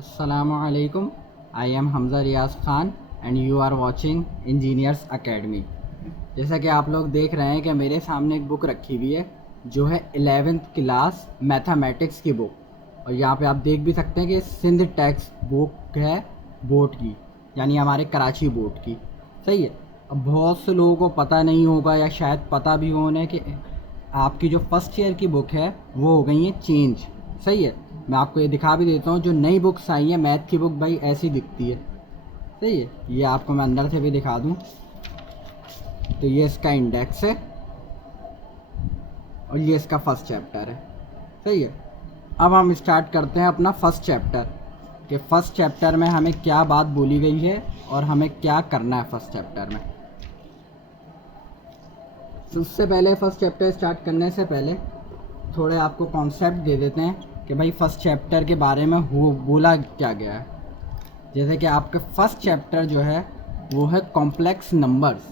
Assalamualaikum. I am Hamza Riaz Khan and you are watching Engineers Academy। जैसा कि आप लोग देख रहे हैं कि मेरे सामने एक बुक रखी हुई है जो है 11th क्लास मैथमेटिक्स की बुक, और यहाँ पे आप देख भी सकते हैं कि सिंध टेक्स्ट बुक है बोर्ड की, यानी हमारे कराची बोर्ड की। सही है। अब बहुत से लोगों को पता नहीं होगा या शायद पता भी हो उन्हें कि आपकी जो फर्स्ट ईयर की बुक है वो हो गई है चेंज। सही है। मैं आपको ये दिखा भी देता हूँ, जो नई बुक्स आई हैं मैथ की बुक भाई ऐसी दिखती है। सही है। ये आपको मैं अंदर से भी दिखा दूँ तो ये इसका इंडेक्स है और ये इसका फर्स्ट चैप्टर है। सही है। अब हम स्टार्ट करते हैं अपना फर्स्ट चैप्टर कि फ़र्स्ट चैप्टर में हमें क्या बात बोली गई है और हमें क्या करना है फ़र्स्ट चैप्टर में। तो उससे पहले फ़र्स्ट चैप्टर स्टार्ट करने से पहले थोड़े आपको कॉन्सेप्ट दे देते हैं कि भाई फ़र्स्ट चैप्टर के बारे में वो बोला क्या गया है। जैसे कि आपका फ़र्स्ट चैप्टर जो है वो है कॉम्प्लेक्स नंबर्स।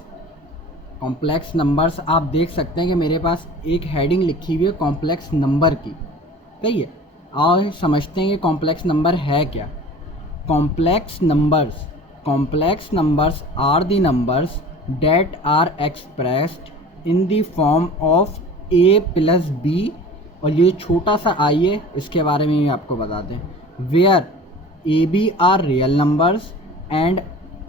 कॉम्प्लेक्स नंबर्स आप देख सकते हैं कि मेरे पास एक हेडिंग लिखी हुई है कॉम्प्लेक्स नंबर की। सही है। और समझते हैं कि कॉम्प्लेक्स नंबर है क्या। Complex numbers are the numbers that are expressed in the form of a plus b, और ये छोटा सा आई है इसके बारे में भी आपको बता दें, where a b are real numbers and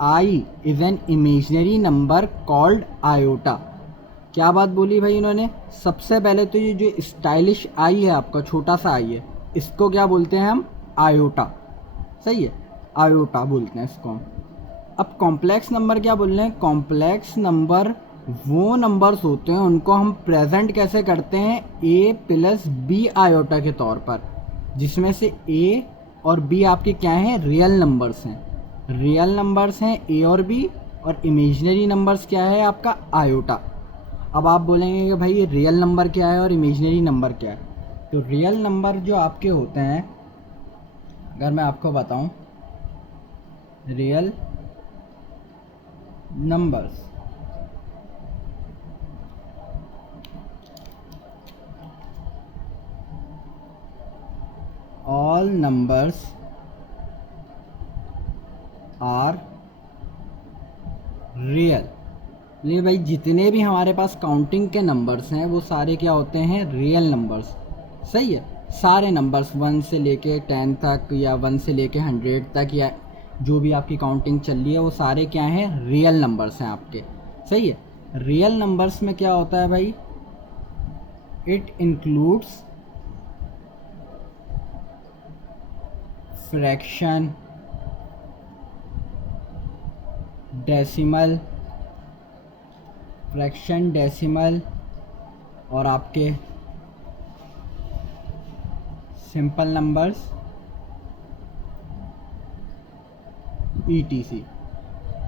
i is an imaginary number called iota. क्या बात बोली भाई इन्होंने। सबसे पहले तो ये जो स्टाइलिश आई है आपका छोटा सा आई है, इसको क्या बोलते हैं हम, आयोटा। सही है। आयोटा बोलते हैं इसको हम। अब कॉम्प्लेक्स नंबर क्या बोल रहे हैं, कॉम्प्लेक्स नंबर वो नंबर्स होते हैं उनको हम प्रेजेंट कैसे करते हैं a प्लस बी आयोटा के तौर पर, जिसमें से a और b आपके क्या हैं, रियल नंबर्स हैं। रियल नंबर्स हैं a और b, और इमेजनरी नंबर्स क्या है आपका आयोटा। अब आप बोलेंगे कि भाई ये रियल नंबर क्या है और इमेजनरी नंबर क्या है। तो रियल नंबर जो आपके होते हैं, अगर मैं आपको बताऊं, real numbers all numbers are real। नहीं भाई, जितने भी हमारे पास काउंटिंग के नंबर्स हैं वो सारे क्या होते हैं, रियल नंबर्स। सही है। सारे नंबर्स 1 से लेके 10 तक या 1 से लेके 100 तक, या जो भी आपकी काउंटिंग चल रही है वो सारे क्या हैं, रियल नंबर्स हैं आपके। सही है। रियल नंबर्स में क्या होता है भाई, इट इंक्लूड्स फ्रैक्शन, डेसिमल और आपके सिंपल नंबर्स ETC।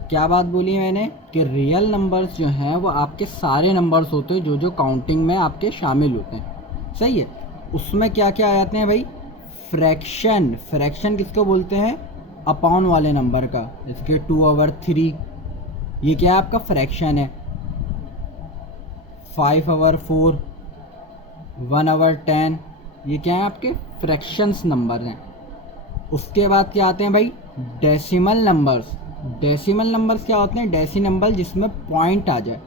क्या बात बोली मैंने कि रियल नंबर्स जो हैं वो आपके सारे नंबर्स होते हैं जो जो काउंटिंग में आपके शामिल होते हैं। सही है। उसमें क्या क्या आ जाते हैं भाई, फ्रैक्शन किसको बोलते हैं, अपॉन वाले नंबर का। इसके 2/3 ये क्या है आपका फ्रैक्शन है। 5/4, 1/10 ये क्या है आपके फ्रैक्शंस नंबर हैं। उसके बाद क्या आते हैं भाई, डेसिमल नंबर्स क्या होते हैं, डेसी नंबर जिसमें पॉइंट आ जाए,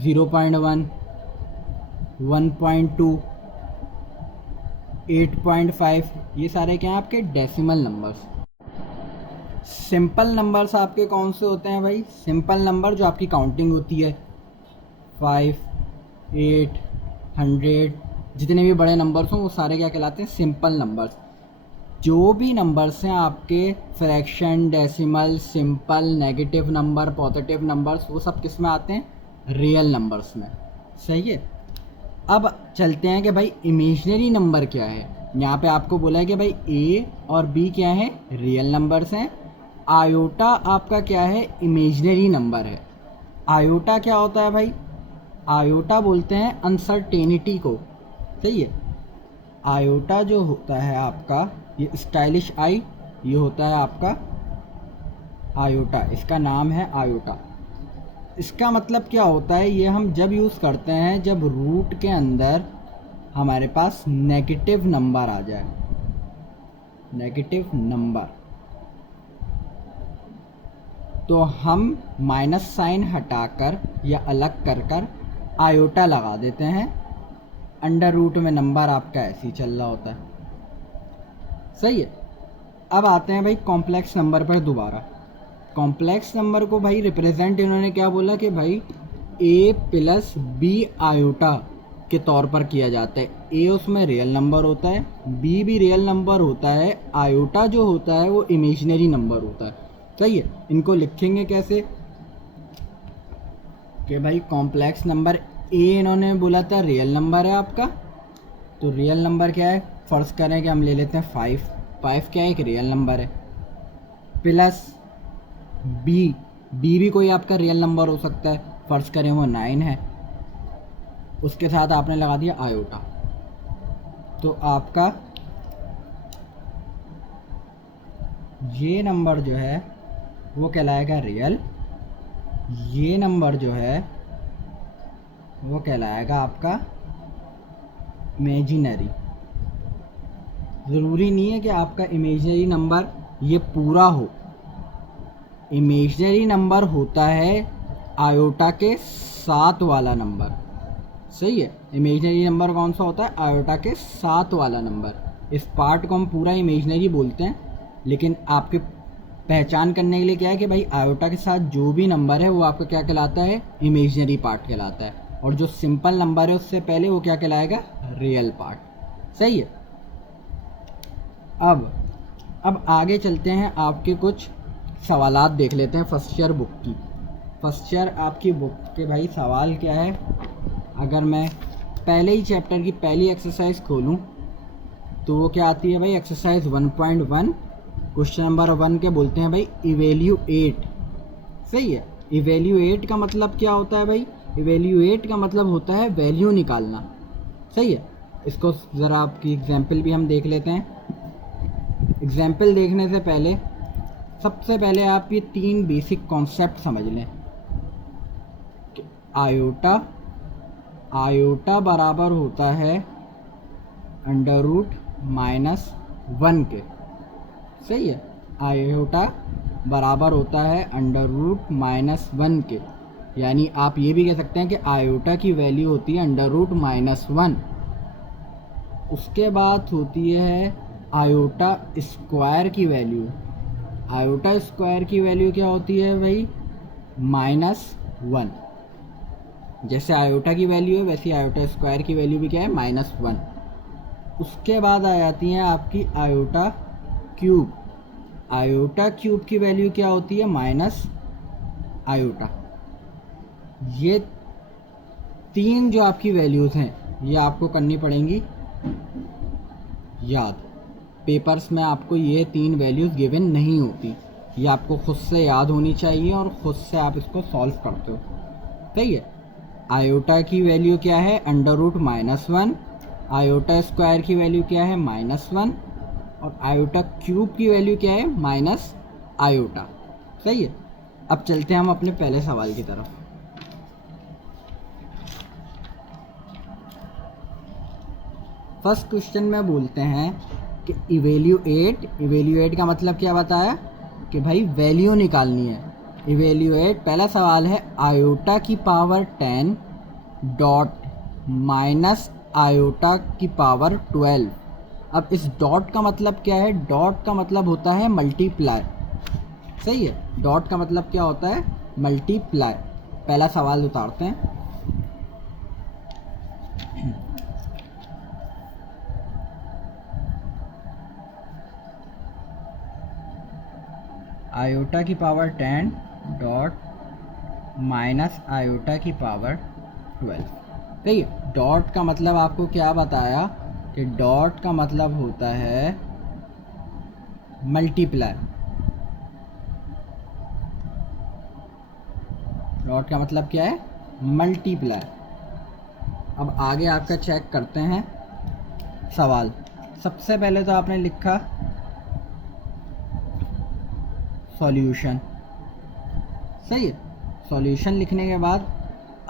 0.1, 1.2, 8.5, ये सारे क्या हैं आपके डेसिमल नंबर्स। सिंपल नंबर्स आपके कौन से होते हैं भाई, सिंपल नंबर जो आपकी काउंटिंग होती है 5, 8, 100, जितने भी बड़े नंबर्स हों वो सारे क्या कहलाते हैं, सिंपल नंबर्स। जो भी नंबर्स हैं आपके fraction, decimal, simple, negative number, positive numbers, वो सब किस में आते हैं, रियल नंबर्स में। सही है। अब चलते हैं कि भाई इमेजनरी नंबर क्या है। यहाँ पे आपको बोला है कि भाई a और b क्या है, रियल नंबर्स हैं। आयोटा आपका क्या है, इमेजनरी नंबर है। आयोटा क्या होता है भाई, आयोटा बोलते हैं अनसर्टेनिटी को। सही है। आयोटा जो होता है आपका, ये स्टाइलिश आई, ये होता है आपका आयोटा, इसका नाम है आयोटा। इसका मतलब क्या होता है, ये हम जब यूज़ करते हैं जब रूट के अंदर हमारे पास नेगेटिव नंबर आ जाए। नेगेटिव नंबर, तो हम माइनस साइन हटाकर या अलग कर कर आयोटा लगा देते हैं। अंडर रूट में नंबर आपका ऐसे ही चल रहा होता है, सही है। अब आते हैं भाई कॉम्प्लेक्स नंबर पर दोबारा। कॉम्प्लेक्स नंबर को भाई रिप्रेजेंट इन्होंने क्या बोला कि भाई a प्लस बी आयोटा के तौर पर किया जाता है। a उसमें रियल नंबर होता है, b भी रियल नंबर होता है, आयोटा जो होता है वो इमेजिनरी नंबर होता है, सही है। इनको लिखेंगे कैसे कि भाई कॉम्प्लेक्स नंबर a इन्होंने बोला था रियल नंबर है आपका, तो रियल नंबर क्या है, फर्ज करें कि हम ले लेते हैं 5 क्या है, एक रियल नंबर है, प्लस b भी कोई आपका रियल नंबर हो सकता है, फर्ज करें वो 9 है, उसके साथ आपने लगा दिया आयोटा, तो आपका ये नंबर जो है वो कहलाएगा रियल, ये नंबर जो है वो कहलाएगा आपका इमेजिनरी। ज़रूरी नहीं है कि आपका इमेजिनरी नंबर ये पूरा हो, इमेजिनरी नंबर होता है आयोटा के साथ वाला नंबर, सही है। इमेजिनरी नंबर कौन सा होता है, आयोटा के साथ वाला नंबर। इस पार्ट को हम पूरा इमेजिनरी बोलते हैं, लेकिन आपके पहचान करने के लिए क्या है कि भाई आयोटा के साथ जो भी नंबर है वो आपका क्या कहलाता है, इमेजिनरी पार्ट कहलाता है, और जो सिंपल नंबर है उससे पहले वो क्या कहलाएगा, रियल पार्ट, सही है। अब आगे चलते हैं, आपके कुछ सवालात देख लेते हैं फर्स्ट ईयर बुक की। फर्स्ट ईयर आपकी बुक के भाई सवाल क्या है, अगर मैं पहले ही चैप्टर की पहली एक्सरसाइज खोलूं तो वो क्या आती है भाई, एक्सरसाइज 1.1 क्वेश्चन नंबर 1 के बोलते हैं भाई इवेल्यूएट, सही है। इवेल्यूएट का मतलब क्या होता है भाई, इवेल्यूएट का मतलब होता है वैल्यू निकालना, सही है। इसको ज़रा आपकी एग्जाम्पल भी हम देख लेते हैं। एग्जाम्पल देखने से पहले सबसे पहले आप ये 3 बेसिक कॉन्सेप्ट समझ लें कि आयोटा बराबर होता है अंडर रूट -1 के, सही है। आयोटा बराबर होता है अंडर रूट -1 के, यानी आप ये भी कह सकते हैं कि आयोटा की वैल्यू होती है अंडर रूट -1। उसके बाद होती है आयोटा स्क्वायर की वैल्यू। आयोटा स्क्वायर की वैल्यू क्या होती है भाई, -1। जैसे आयोटा की वैल्यू है वैसे आयोटा स्क्वायर की वैल्यू भी क्या है, -1। उसके बाद आ जाती हैं आपकी आयोटा क्यूब। आयोटा क्यूब की वैल्यू क्या होती है, माइनस आयोटा। ये 3 जो आपकी वैल्यूज़ हैं ये आपको करनी पड़ेंगी याद। पेपर्स में आपको ये 3 वैल्यूज़ गिवन नहीं होती, ये आपको खुद से याद होनी चाहिए और ख़ुद से आप इसको सॉल्व करते हो, सही है। आयोटा की वैल्यू क्या है, अंडर रूट -1। आयोटा स्क्वायर की वैल्यू क्या है, -1। और आयोटा क्यूब की वैल्यू क्या है, माइनस आयोटा, सही है। अब चलते हैं हम अपने पहले सवाल की तरफ। फर्स्ट क्वेश्चन में बोलते हैं कि इवेल्यूएट का मतलब क्या बताया कि भाई वैल्यू निकालनी है। इवेल्यूएट पहला सवाल है आयोटा की पावर 10 डॉट माइनस आयोटा की पावर 12। अब इस डॉट का मतलब क्या है, डॉट का मतलब होता है मल्टीप्लाई, सही है। डॉट का मतलब क्या होता है, मल्टीप्लाई। पहला सवाल उतारते हैं। आयोटा की पावर 10 डॉट माइनस आयोटा की पावर 12, सही है। डॉट का मतलब आपको क्या बताया कि डॉट का मतलब होता है मल्टीप्लाई। डॉट का मतलब क्या है, मल्टीप्लाई। अब आगे आपका चेक करते हैं सवाल। सबसे पहले तो आपने लिखा सॉल्यूशन, सही है। सॉल्यूशन लिखने के बाद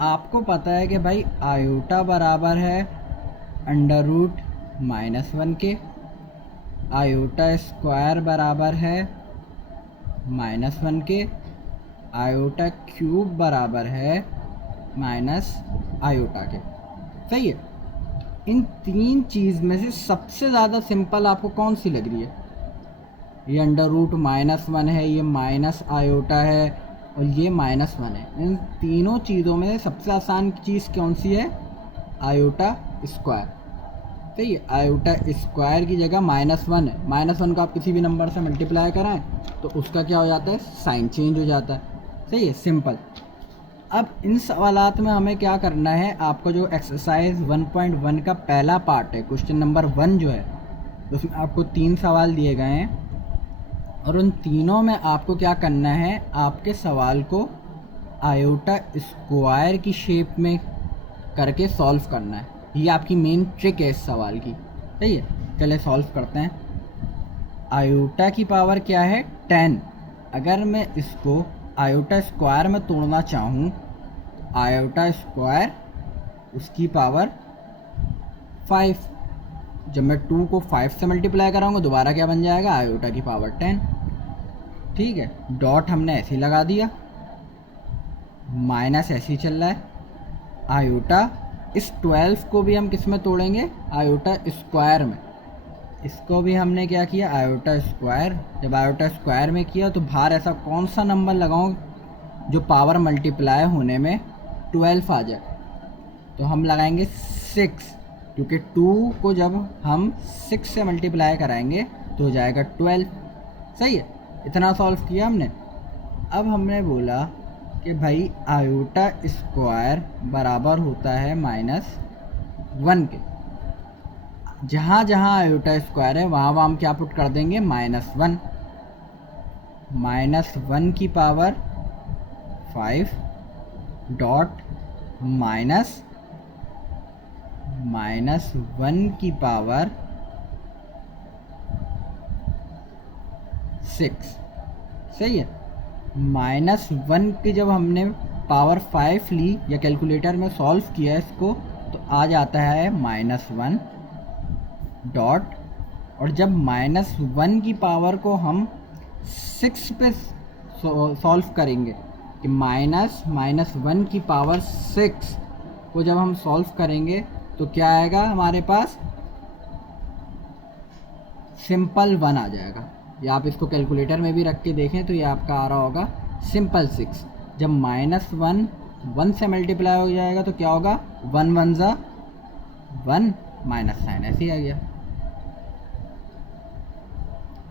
आपको पता है कि भाई आयोटा बराबर है अंडर रूट -1 के, आयोटा स्क्वायर बराबर है -1 के, आयोटा क्यूब बराबर है माइनस आयोटा के। सही है। इन तीन चीज़ में से सबसे ज़्यादा सिंपल आपको कौन सी लग रही है? ये √-1 है, ये माइनस आयोटा है और ये -1 है। इन तीनों चीज़ों में सबसे आसान चीज़ कौन सी है? Iota square. सही है। आयोटा स्क्वायर की जगह -1 है, -1 को आप किसी भी नंबर से मल्टीप्लाई कराएं तो उसका क्या हो जाता है? साइन चेंज हो जाता है। सही है, सिंपल। अब इन सवालात में हमें क्या करना है? आपको जो एक्सरसाइज 1.1 का पहला पार्ट है, क्वेश्चन नंबर 1 जो है, उसमें आपको 3 सवाल दिए गए हैं और उन तीनों में आपको क्या करना है? आपके सवाल को आयोटा स्क्वायर की शेप में करके सॉल्व करना है। ये आपकी मेन ट्रिक है इस सवाल की। सही है, चलिए सॉल्व करते हैं। आयोटा की पावर क्या है? 10। अगर मैं इसको आयोटा स्क्वायर में तोड़ना चाहूँ, आयोटा स्क्वायर उसकी पावर 5। जब मैं 2 को 5 से मल्टीप्लाई कराऊंगा दोबारा क्या बन जाएगा? आयोटा की पावर 10। ठीक है, डॉट हमने ऐसे ही लगा दिया, माइनस ऐसे ही चल रहा है। आयोटा इस 12 को भी हम किस में तोड़ेंगे? आयोटा स्क्वायर में। इसको भी हमने क्या किया? Iota square. जब आयोटा स्क्वायर में किया तो बाहर ऐसा कौन सा नंबर लगाऊं जो पावर मल्टीप्लाई होने में 12 आ जाए? तो हम लगाएंगे 6, क्योंकि 2 को जब हम 6 से मल्टीप्लाई कराएंगे तो हो जाएगा 12। सही है, इतना सॉल्व किया हमने। अब हमने बोला कि भाई आयोटा स्क्वायर बराबर होता है -1 के। जहाँ जहाँ आयोटा स्क्वायर है वहाँ वहाँ हम क्या पुट कर देंगे? -1। -1 की पावर 5 डॉट -1 की पावर 6। सही है। -1 की जब हमने पावर 5 ली या कैलकुलेटर में सॉल्व किया इसको तो आ जाता है -1 डॉट, और जब -1 की पावर को हम 6 पे सॉल्व करेंगे कि -1 की पावर 6 को जब हम सॉल्व करेंगे तो क्या आएगा हमारे पास? सिंपल 1 आ जाएगा। या आप इसको कैलकुलेटर में भी रख के देखें तो ये आपका आ रहा होगा सिंपल 6। जब -1 1 से मल्टीप्लाई हो जाएगा तो क्या होगा? 1 1 ज़ा 1 माइनस साइन ऐसे ही आ गया।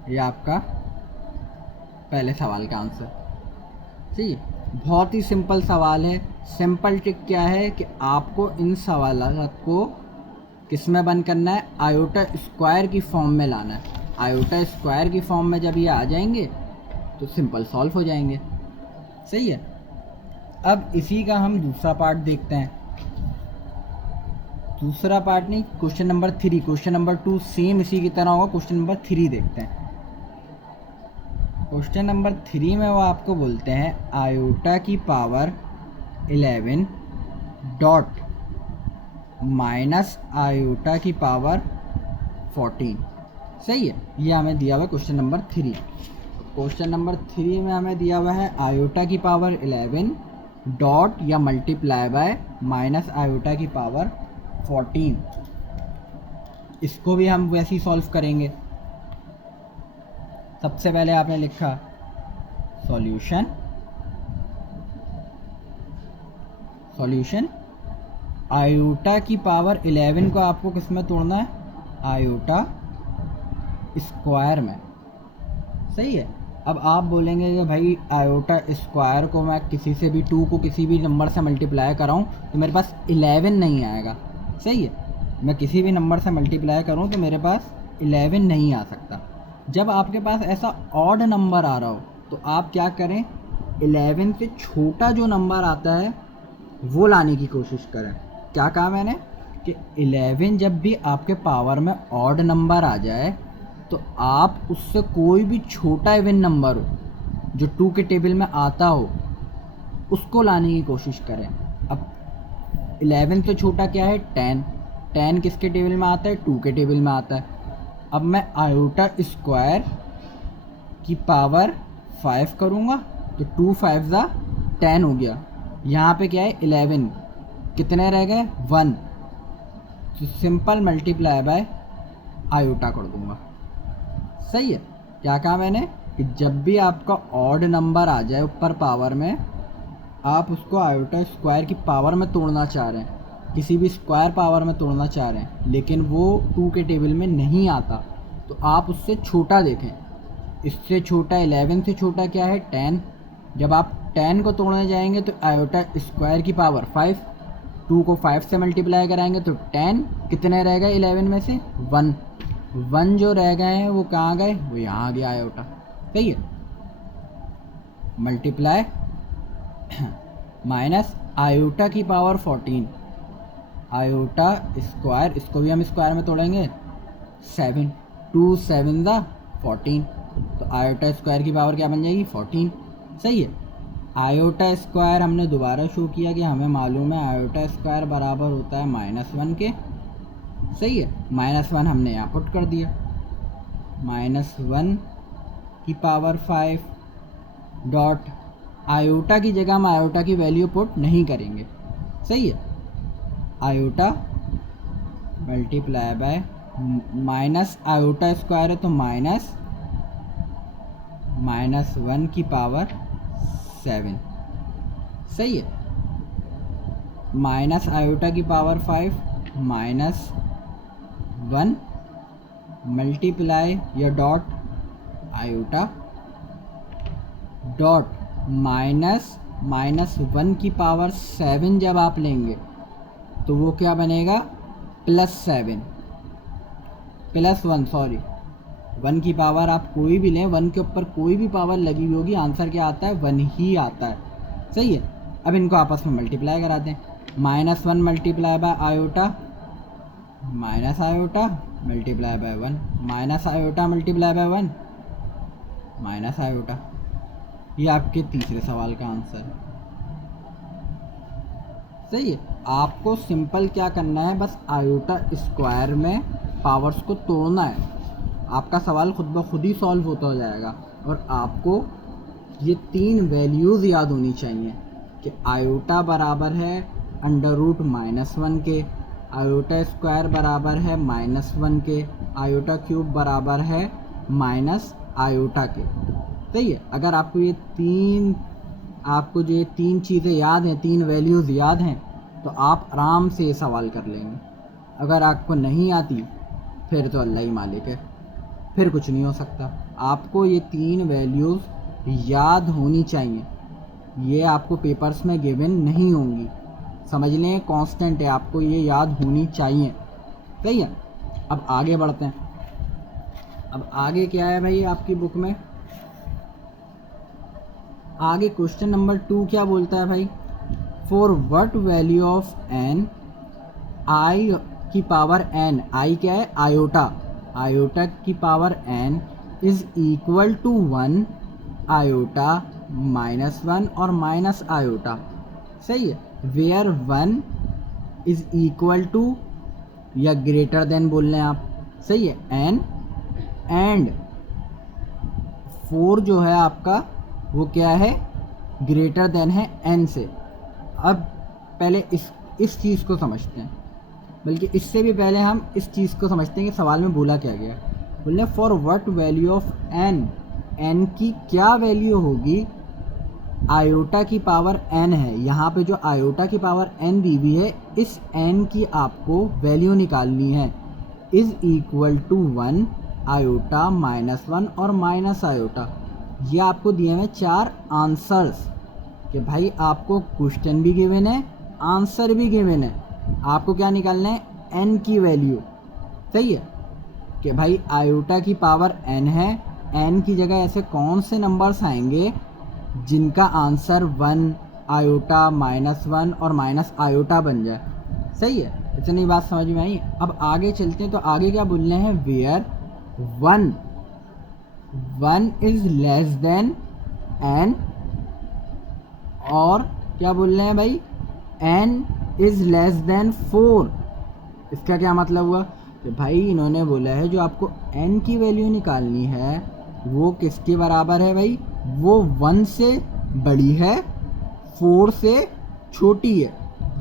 ये आपका पहले सवाल का आंसर। ठीक है, बहुत ही सिंपल सवाल है। सिंपल ट्रिक क्या है कि आपको इन सवालात को किस में बंद करना है? आयोटा स्क्वायर की फॉर्म में लाना है। आयोटा स्क्वायर की फॉर्म में जब ये आ जाएंगे तो सिंपल सॉल्व हो जाएंगे। सही है। अब इसी का हम दूसरा पार्ट देखते हैं। दूसरा पार्ट नहीं, question number 3। Question number 2 same इसी की तरह होगा। क्वेश्चन नंबर 3 देखते हैं। क्वेश्चन नंबर 3 में वो आपको बोलते हैं आयोटा की पावर 11 डॉट माइनस आयोटा की पावर 14। सही है, ये हमें दिया हुआ है क्वेश्चन नंबर 3। क्वेश्चन नंबर 3 में हमें दिया हुआ है आयोटा की पावर 11 डॉट या मल्टीप्लाई बाय माइनस आयोटा की पावर 14। इसको भी हम वैसे ही सॉल्व करेंगे। सबसे पहले आपने लिखा सॉल्यूशन, आयोटा की पावर 11 को आपको किस में तोड़ना है? आयोटा स्क्वायर में। सही है। अब आप बोलेंगे कि भाई आयोटा स्क्वायर को मैं किसी से भी 2 को किसी भी नंबर से मल्टीप्लाई कराऊं तो मेरे पास 11 नहीं आएगा। सही है, मैं किसी भी नंबर से मल्टीप्लाई करूं तो मेरे पास 11 नहीं आ सकता। जब आपके पास ऐसा ऑड नंबर आ रहा हो तो आप क्या करें? 11 से छोटा जो नंबर आता है वो लाने की कोशिश करें। क्या कहा मैंने? कि 11 जब भी आपके पावर में ऑड नंबर आ जाए तो आप उससे कोई भी छोटा इवन नंबर हो जो 2 के टेबल में आता हो उसको लाने की कोशिश करें। अब 11 से छोटा क्या है? 10। 10 किसके टेबल में आता है? 2 के टेबल में आता है। अब मैं आयोटा स्क्वायर की पावर 5 करूँगा तो 2 5 ज़ा 10 हो गया। यहाँ पे क्या है 11, कितने रह गए 1, तो सिंपल मल्टीप्लाई बाय आयोटा कर दूँगा। सही है। क्या कहा मैंने कि जब भी आपका ऑड नंबर आ जाए ऊपर पावर में, आप उसको आयोटा स्क्वायर की पावर में तोड़ना चाह रहे हैं, किसी भी स्क्वायर पावर में तोड़ना चाह रहे हैं, लेकिन वो 2 के टेबल में नहीं आता, तो आप उससे छोटा देखें। इससे छोटा 11 से छोटा क्या है 10। जब आप 10 को तोड़ने जाएंगे तो आयोटा स्क्वायर की पावर 5, 2 को 5 से मल्टीप्लाई कराएंगे तो 10, कितने रह गए 11 में से 1, 1 जो रह गए हैं वो कहाँ गए, वो यहाँ आ गया आयोटा। सही है। मल्टीप्लाई माइनस आयोटा की पावर 14, आयोटा स्क्वायर, इसको भी हम स्क्वायर में तोड़ेंगे 7, 2 7 दा 14, तो आयोटा स्क्वायर की पावर क्या बन जाएगी 14। सही है। आयोटा स्क्वायर हमने दोबारा शो किया कि हमें मालूम है आयोटा स्क्वायर बराबर होता है -1 के। सही है। -1 हमने यहाँ पुट कर दिया, -1 की पावर 5 डॉट आयोटा की जगह हम आयोटा की वैल्यू पुट नहीं करेंगे। सही है। Iota multiply by minus iota square है तो -1 की पावर 7। सही है। माइनस आयोटा की पावर 5 -1 मल्टीप्लाई या डॉट आयोटा डॉट -1 की पावर 7 जब आप लेंगे तो वो क्या बनेगा +7 +1 सॉरी 1 की पावर आप कोई भी लें, 1 के ऊपर कोई भी पावर लगी हुई होगी, आंसर क्या आता है 1 ही आता है। सही है। अब इनको आपस में मल्टीप्लाई करा दें, -1 multiply by iota minus iota multiply by 1, minus iota multiply by 1 minus iota. ये आपके तीसरे सवाल का आंसर है। सही है। आपको सिंपल क्या करना है, बस आयोटा स्क्वायर में पावर्स को तोड़ना है, आपका सवाल खुद ब खुद ही सॉल्व होता हो जाएगा। और आपको ये 3 वैल्यूज़ याद होनी चाहिए कि आयोटा बराबर है √-1 के, आयोटा स्क्वायर बराबर है -1 के, आयोटा क्यूब बराबर है माइनस आयोटा के। सही है। अगर आपको ये तीन चीज़ें याद हैं, 3 वैल्यूज़ याद हैं, तो आप आराम से ये सवाल कर लेंगे। अगर आपको नहीं आती फिर तो अल्लाह ही मालिक है, फिर कुछ नहीं हो सकता। आपको ये 3 वैल्यूज़ याद होनी चाहिए, ये आपको पेपर्स में गिवन नहीं होंगी, समझ लें कांस्टेंट है, आपको ये याद होनी चाहिए। सही है। अब आगे बढ़ते हैं। अब आगे क्या है भाई आपकी बुक में, आगे क्वेश्चन नंबर 2 क्या बोलता है भाई, for what value of n i की पावर n, आई क्या है आयोटा, आयोटा की power n is equal to 1 iota -1 और माइनस आयोटा। सही है। वेयर 1 इज इक्वल टू या ग्रेटर देन बोल रहे हैं आप। सही है। n एंड 4 जो है आपका वो क्या है ग्रेटर देन है n से। अब पहले इस चीज़ को समझते हैं, बल्कि इससे भी पहले हम इस चीज़ को समझते हैं कि सवाल में बोला क्या गया। बोलने for what value of n, n की क्या वैल्यू होगी, आयोटा की पावर n है, यहाँ पे जो आयोटा की पावर n दी हुई है, इस n की आपको वैल्यू निकालनी है, इज इक्वल टू 1 आयोटा -1 और माइनस आयोटा। ये आपको दिए हुए 4 आंसर्स कि भाई आपको क्वेश्चन भी गिवन है, आंसर भी गिवन है, आपको क्या निकालना है n की वैल्यू। सही है। कि भाई आयोटा की पावर n है, n की जगह ऐसे कौन से नंबर्स आएंगे जिनका आंसर 1 आयोटा -1 और माइनस आयोटा बन जाए। सही है। इतनी बात समझ में आई। अब आगे चलते हैं, तो आगे क्या बोल रहे हैं, where 1 is less than n, और क्या बोल रहे हैं भाई n इज लेस देन 4। इसका क्या मतलब हुआ तो भाई इन्होंने बोला है जो आपको n की वैल्यू निकालनी है वो किसके बराबर है भाई, वो 1 से बड़ी है, 4 से छोटी है।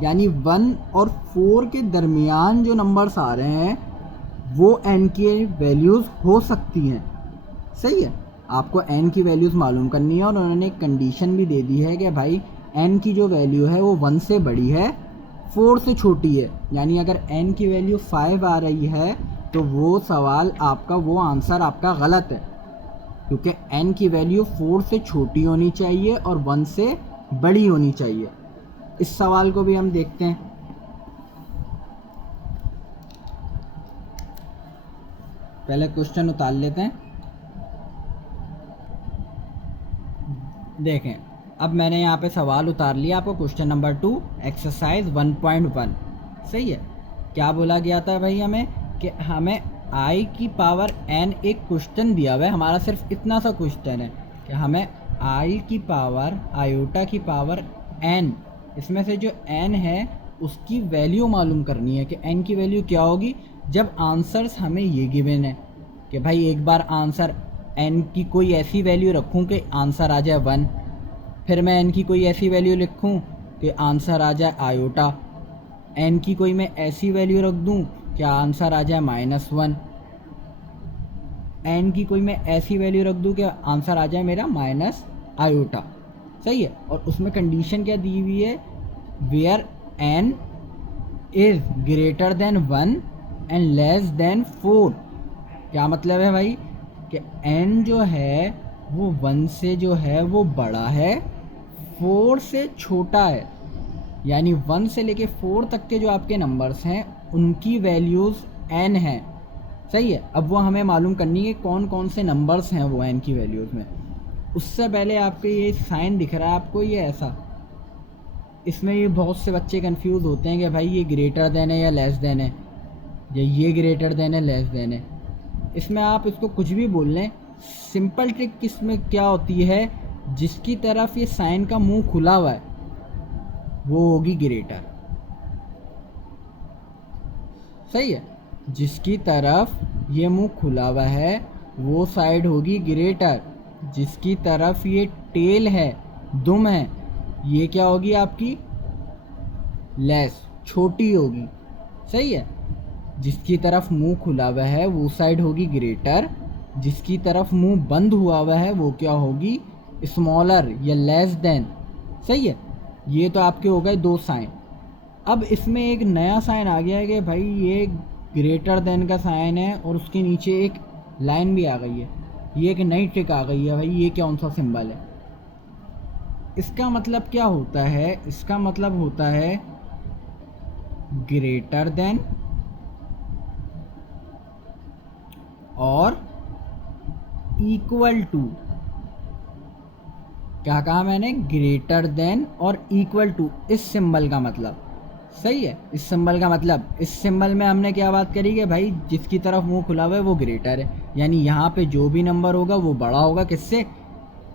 यानी 1 और 4 के दरमियान जो नंबर्स आ रहे हैं वो n की वैल्यूज़ हो सकती हैं। सही है, आपको n की वैल्यूज़ मालूम करनी है और उन्होंने एक कंडीशन भी दे दी है कि भाई n की जो वैल्यू है वो 1 से बड़ी है, 4 से छोटी है। यानी अगर n की वैल्यू 5 आ रही है तो वो सवाल आपका, वो आंसर आपका गलत है, क्योंकि n की वैल्यू 4 से छोटी होनी चाहिए और 1 से बड़ी होनी चाहिए। इस सवाल को भी हम देखते हैं। पहले क्वेश्चन उतार लेते हैं। देखें, अब मैंने यहाँ पे सवाल उतार लिया आपको, क्वेश्चन नंबर 2 एक्सरसाइज 1.1। सही है, क्या बोला गया था भाई हमें कि हमें i की पावर n एक क्वेश्चन दिया हुआ है, हमारा सिर्फ इतना सा क्वेश्चन है कि हमें i की पावर आयोटा की पावर n, इसमें से जो n है उसकी वैल्यू मालूम करनी है कि n की वैल्यू क्या होगी जब आंसर्स हमें ये गिवन है कि भाई एक बार आंसर n की कोई ऐसी वैल्यू रखूं कि आंसर आ जाए 1, फिर मैं n की कोई ऐसी वैल्यू लिखूं कि आंसर आ जाए आयोटा, n की कोई मैं ऐसी वैल्यू रख दूं कि आंसर आ जाए -1, n की कोई मैं ऐसी वैल्यू रख दूं कि आंसर आ जाए मेरा माइनस आयोटा। सही है, और उसमें कंडीशन क्या दी हुई है, where n is greater than 1 and less than 4। क्या मतलब है भाई कि n जो है वो 1 से जो है वो बड़ा है, 4 से छोटा है। यानी 1 से लेके 4 तक के जो आपके नंबर्स हैं उनकी वैल्यूज़ n हैं। सही है, अब वो हमें मालूम करनी है कौन कौन से नंबर्स हैं वो n की वैल्यूज़ में। उससे पहले आपके ये साइन दिख रहा है आपको, ये ऐसा, इसमें ये बहुत से बच्चे कंफ्यूज होते हैं कि भाई ये ग्रेटर देन है या लेस देन है, या ये ग्रेटर देन है लेस देन है। इसमें आप इसको कुछ भी बोल लें, सिंपल ट्रिक इसमें क्या होती है, जिसकी तरफ ये साइन का मुंह खुला हुआ है वो होगी ग्रेटर। सही है, जिसकी तरफ ये मुंह खुला हुआ है वो साइड होगी ग्रेटर, जिसकी तरफ ये टेल है, दुम है, ये क्या होगी आपकी लेस, छोटी होगी। सही है, जिसकी तरफ मुंह खुला हुआ है वो साइड होगी ग्रेटर, जिसकी तरफ मुंह बंद हुआ हुआ है वो क्या होगी स्मॉलर या लेस देन। सही है, ये तो आपके हो गए 2 साइन। अब इसमें एक नया साइन आ गया है कि भाई ये ग्रेटर देन का साइन है और उसके नीचे एक लाइन भी आ गई है। ये एक नई ट्रिक आ गई है भाई, ये कौन सा सिंबल है, इसका मतलब क्या होता है, इसका मतलब होता है ग्रेटर देन और इक्वल टू। क्या कहा मैंने, ग्रेटर देन और इक्वल टू, इस सिंबल का मतलब। सही है, इस सिंबल का मतलब, इस सिंबल में हमने क्या बात करी कि भाई जिसकी तरफ मुंह खुला हुआ है वो ग्रेटर है, यानी यहाँ पे जो भी नंबर होगा वो बड़ा होगा किससे,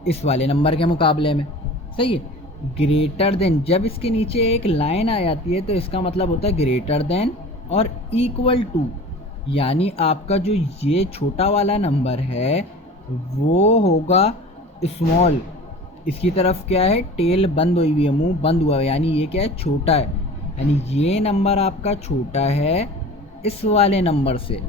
इस वाले नंबर के मुकाबले में। सही है, ग्रेटर देन, जब इसके नीचे एक लाइन आ जाती है तो इसका मतलब होता है ग्रेटर देन और इक्वल टू, यानी आपका जो ये छोटा वाला नंबर है वो होगा स्मॉल, इसकी तरफ क्या है टेल बंद हुई है, मुंह बंद हुआ है, यानी ये क्या है छोटा है, यानी ये नंबर आपका छोटा है इस वाले नंबर से।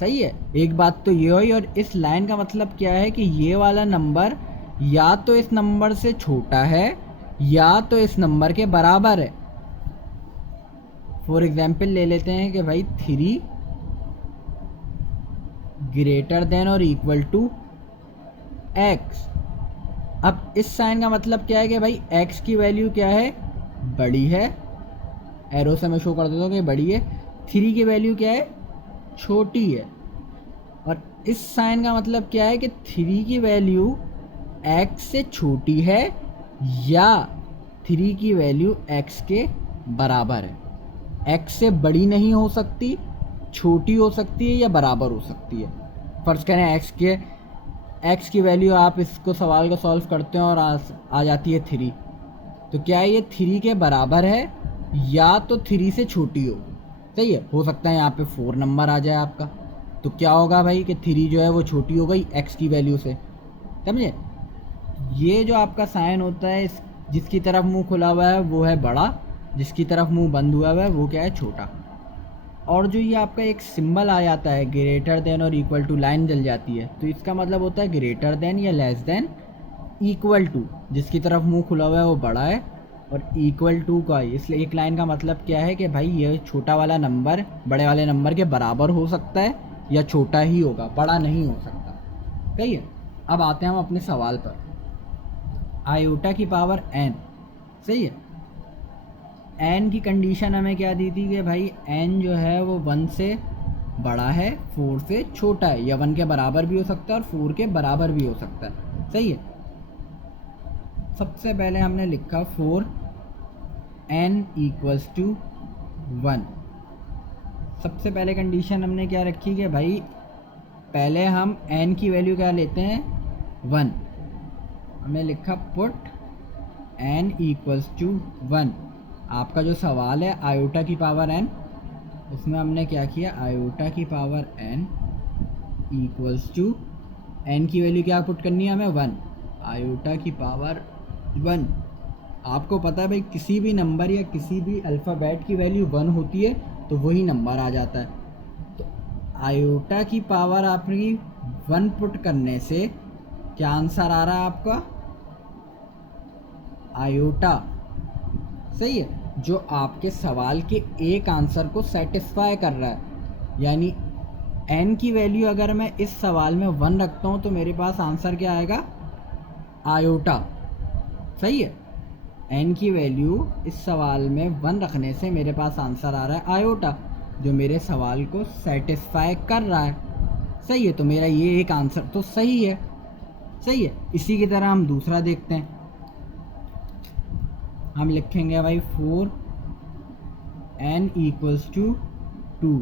सही है, एक बात तो ये हुई, और इस लाइन का मतलब क्या है कि ये वाला नंबर या तो इस नंबर से छोटा है या तो इस नंबर के बराबर है। फॉर एग्जाम्पल ले लेते हैं कि भाई 3 ग्रेटर देन और इक्वल टू x। अब इस साइन का मतलब क्या है कि भाई x की वैल्यू क्या है, बड़ी है, एरो से मैं शो कर देता हूँ कि बड़ी है, 3 की वैल्यू क्या है, छोटी है। और इस साइन का मतलब क्या है कि 3 की वैल्यू x से छोटी है या 3 की वैल्यू x के बराबर है। x से बड़ी नहीं हो सकती, छोटी हो सकती है या बराबर हो सकती है। फर्ज करें x की वैल्यू, आप इसको सवाल को सॉल्व करते हैं और आ जाती है 3, तो क्या ये 3 के बराबर है या तो 3 से छोटी होगी। सही है, हो सकता है यहाँ पे 4 नंबर आ जाए आपका, तो क्या होगा भाई कि 3 जो है वो छोटी हो गई x की वैल्यू से, समझे। ये जो आपका साइन होता है, जिसकी तरफ मुंह खुला हुआ है वो है बड़ा, जिसकी तरफ मुंह बंद हुआ हुआ है वो क्या है, छोटा। और जो ये आपका एक सिंबल आ जाता है ग्रेटर देन और इक्वल टू, लाइन जल जाती है, तो इसका मतलब होता है ग्रेटर देन या लेस देन इक्वल टू, जिसकी तरफ मुंह खुला हुआ है वो बड़ा है और इक्वल टू का है। इसलिए एक लाइन का मतलब क्या है कि भाई ये छोटा वाला नंबर बड़े वाले नंबर के बराबर हो सकता है या छोटा ही होगा, बड़ा नहीं हो सकता। सही है। अब आते हैं हम अपने सवाल पर। आयोटा की पावर n, सही है। n की कंडीशन हमें क्या दी थी कि भाई n जो है वो 1 से बड़ा है, 4 से छोटा है, या 1 के बराबर भी हो सकता है और 4 के बराबर भी हो सकता है। सही है। सबसे पहले हमने लिखा 4 n इक्वल्स टू 1। सबसे पहले कंडीशन हमने क्या रखी कि भाई पहले हम n की वैल्यू क्या लेते हैं, 1। हमने लिखा पुट n इक्वल्स टू 1। आपका जो सवाल है आयोटा की पावर n, उसमें हमने क्या किया, आयोटा की power n equals to, n की वैल्यू क्या पुट करनी है हमें, 1। आयोटा की पावर 1। आपको पता है भाई किसी भी नंबर या किसी भी अल्फ़ाबेट की वैल्यू 1 होती है तो वही नंबर आ जाता है। तो आयोटा की पावर आपकी 1 पुट करने से क्या आंसर आ रहा है आपका, आयोटा। सही है, जो आपके सवाल के एक आंसर को सेटिस्फाई कर रहा है। यानी n की वैल्यू अगर मैं इस सवाल में 1 रखता हूँ तो मेरे पास आंसर क्या आएगा, आयोटा। सही है, n की वैल्यू इस सवाल में 1 रखने से मेरे पास आंसर आ रहा है आयोटा, जो मेरे सवाल को सेटिस्फाई कर रहा है। सही है, तो मेरा ये एक आंसर तो सही है। सही है। इसी की तरह हम दूसरा देखते हैं। हम लिखेंगे भाई 4 n इक्वल्स टू 2।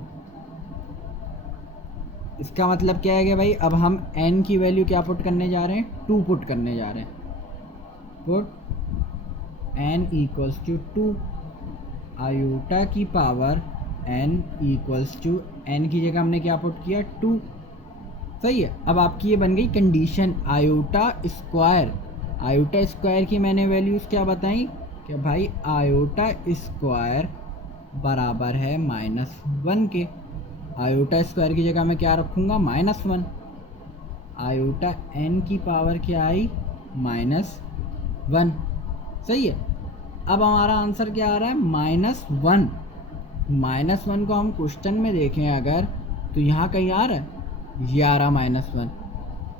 इसका मतलब क्या है कि भाई अब हम n की वैल्यू क्या पुट करने जा रहे हैं, 2 पुट करने जा रहे हैं। Put n equals to 2, iota की power n equals to, n की जगह हमने क्या पुट किया, 2। सही है। अब आपकी ये बन गई condition iota square. Iota square की मैंने वैल्यूज़ क्या बताई कि भाई आयोटा स्क्वायर बराबर है -1 के। आयोटा स्क्वायर की जगह मैं क्या रखूँगा, -1। आयोटा n की पावर क्या आई, -1। सही है। अब हमारा आंसर क्या आ रहा है, -1। -1 को हम क्वेश्चन में देखें अगर, तो यहाँ कहीं आ रहा है, ये आ रहा -1।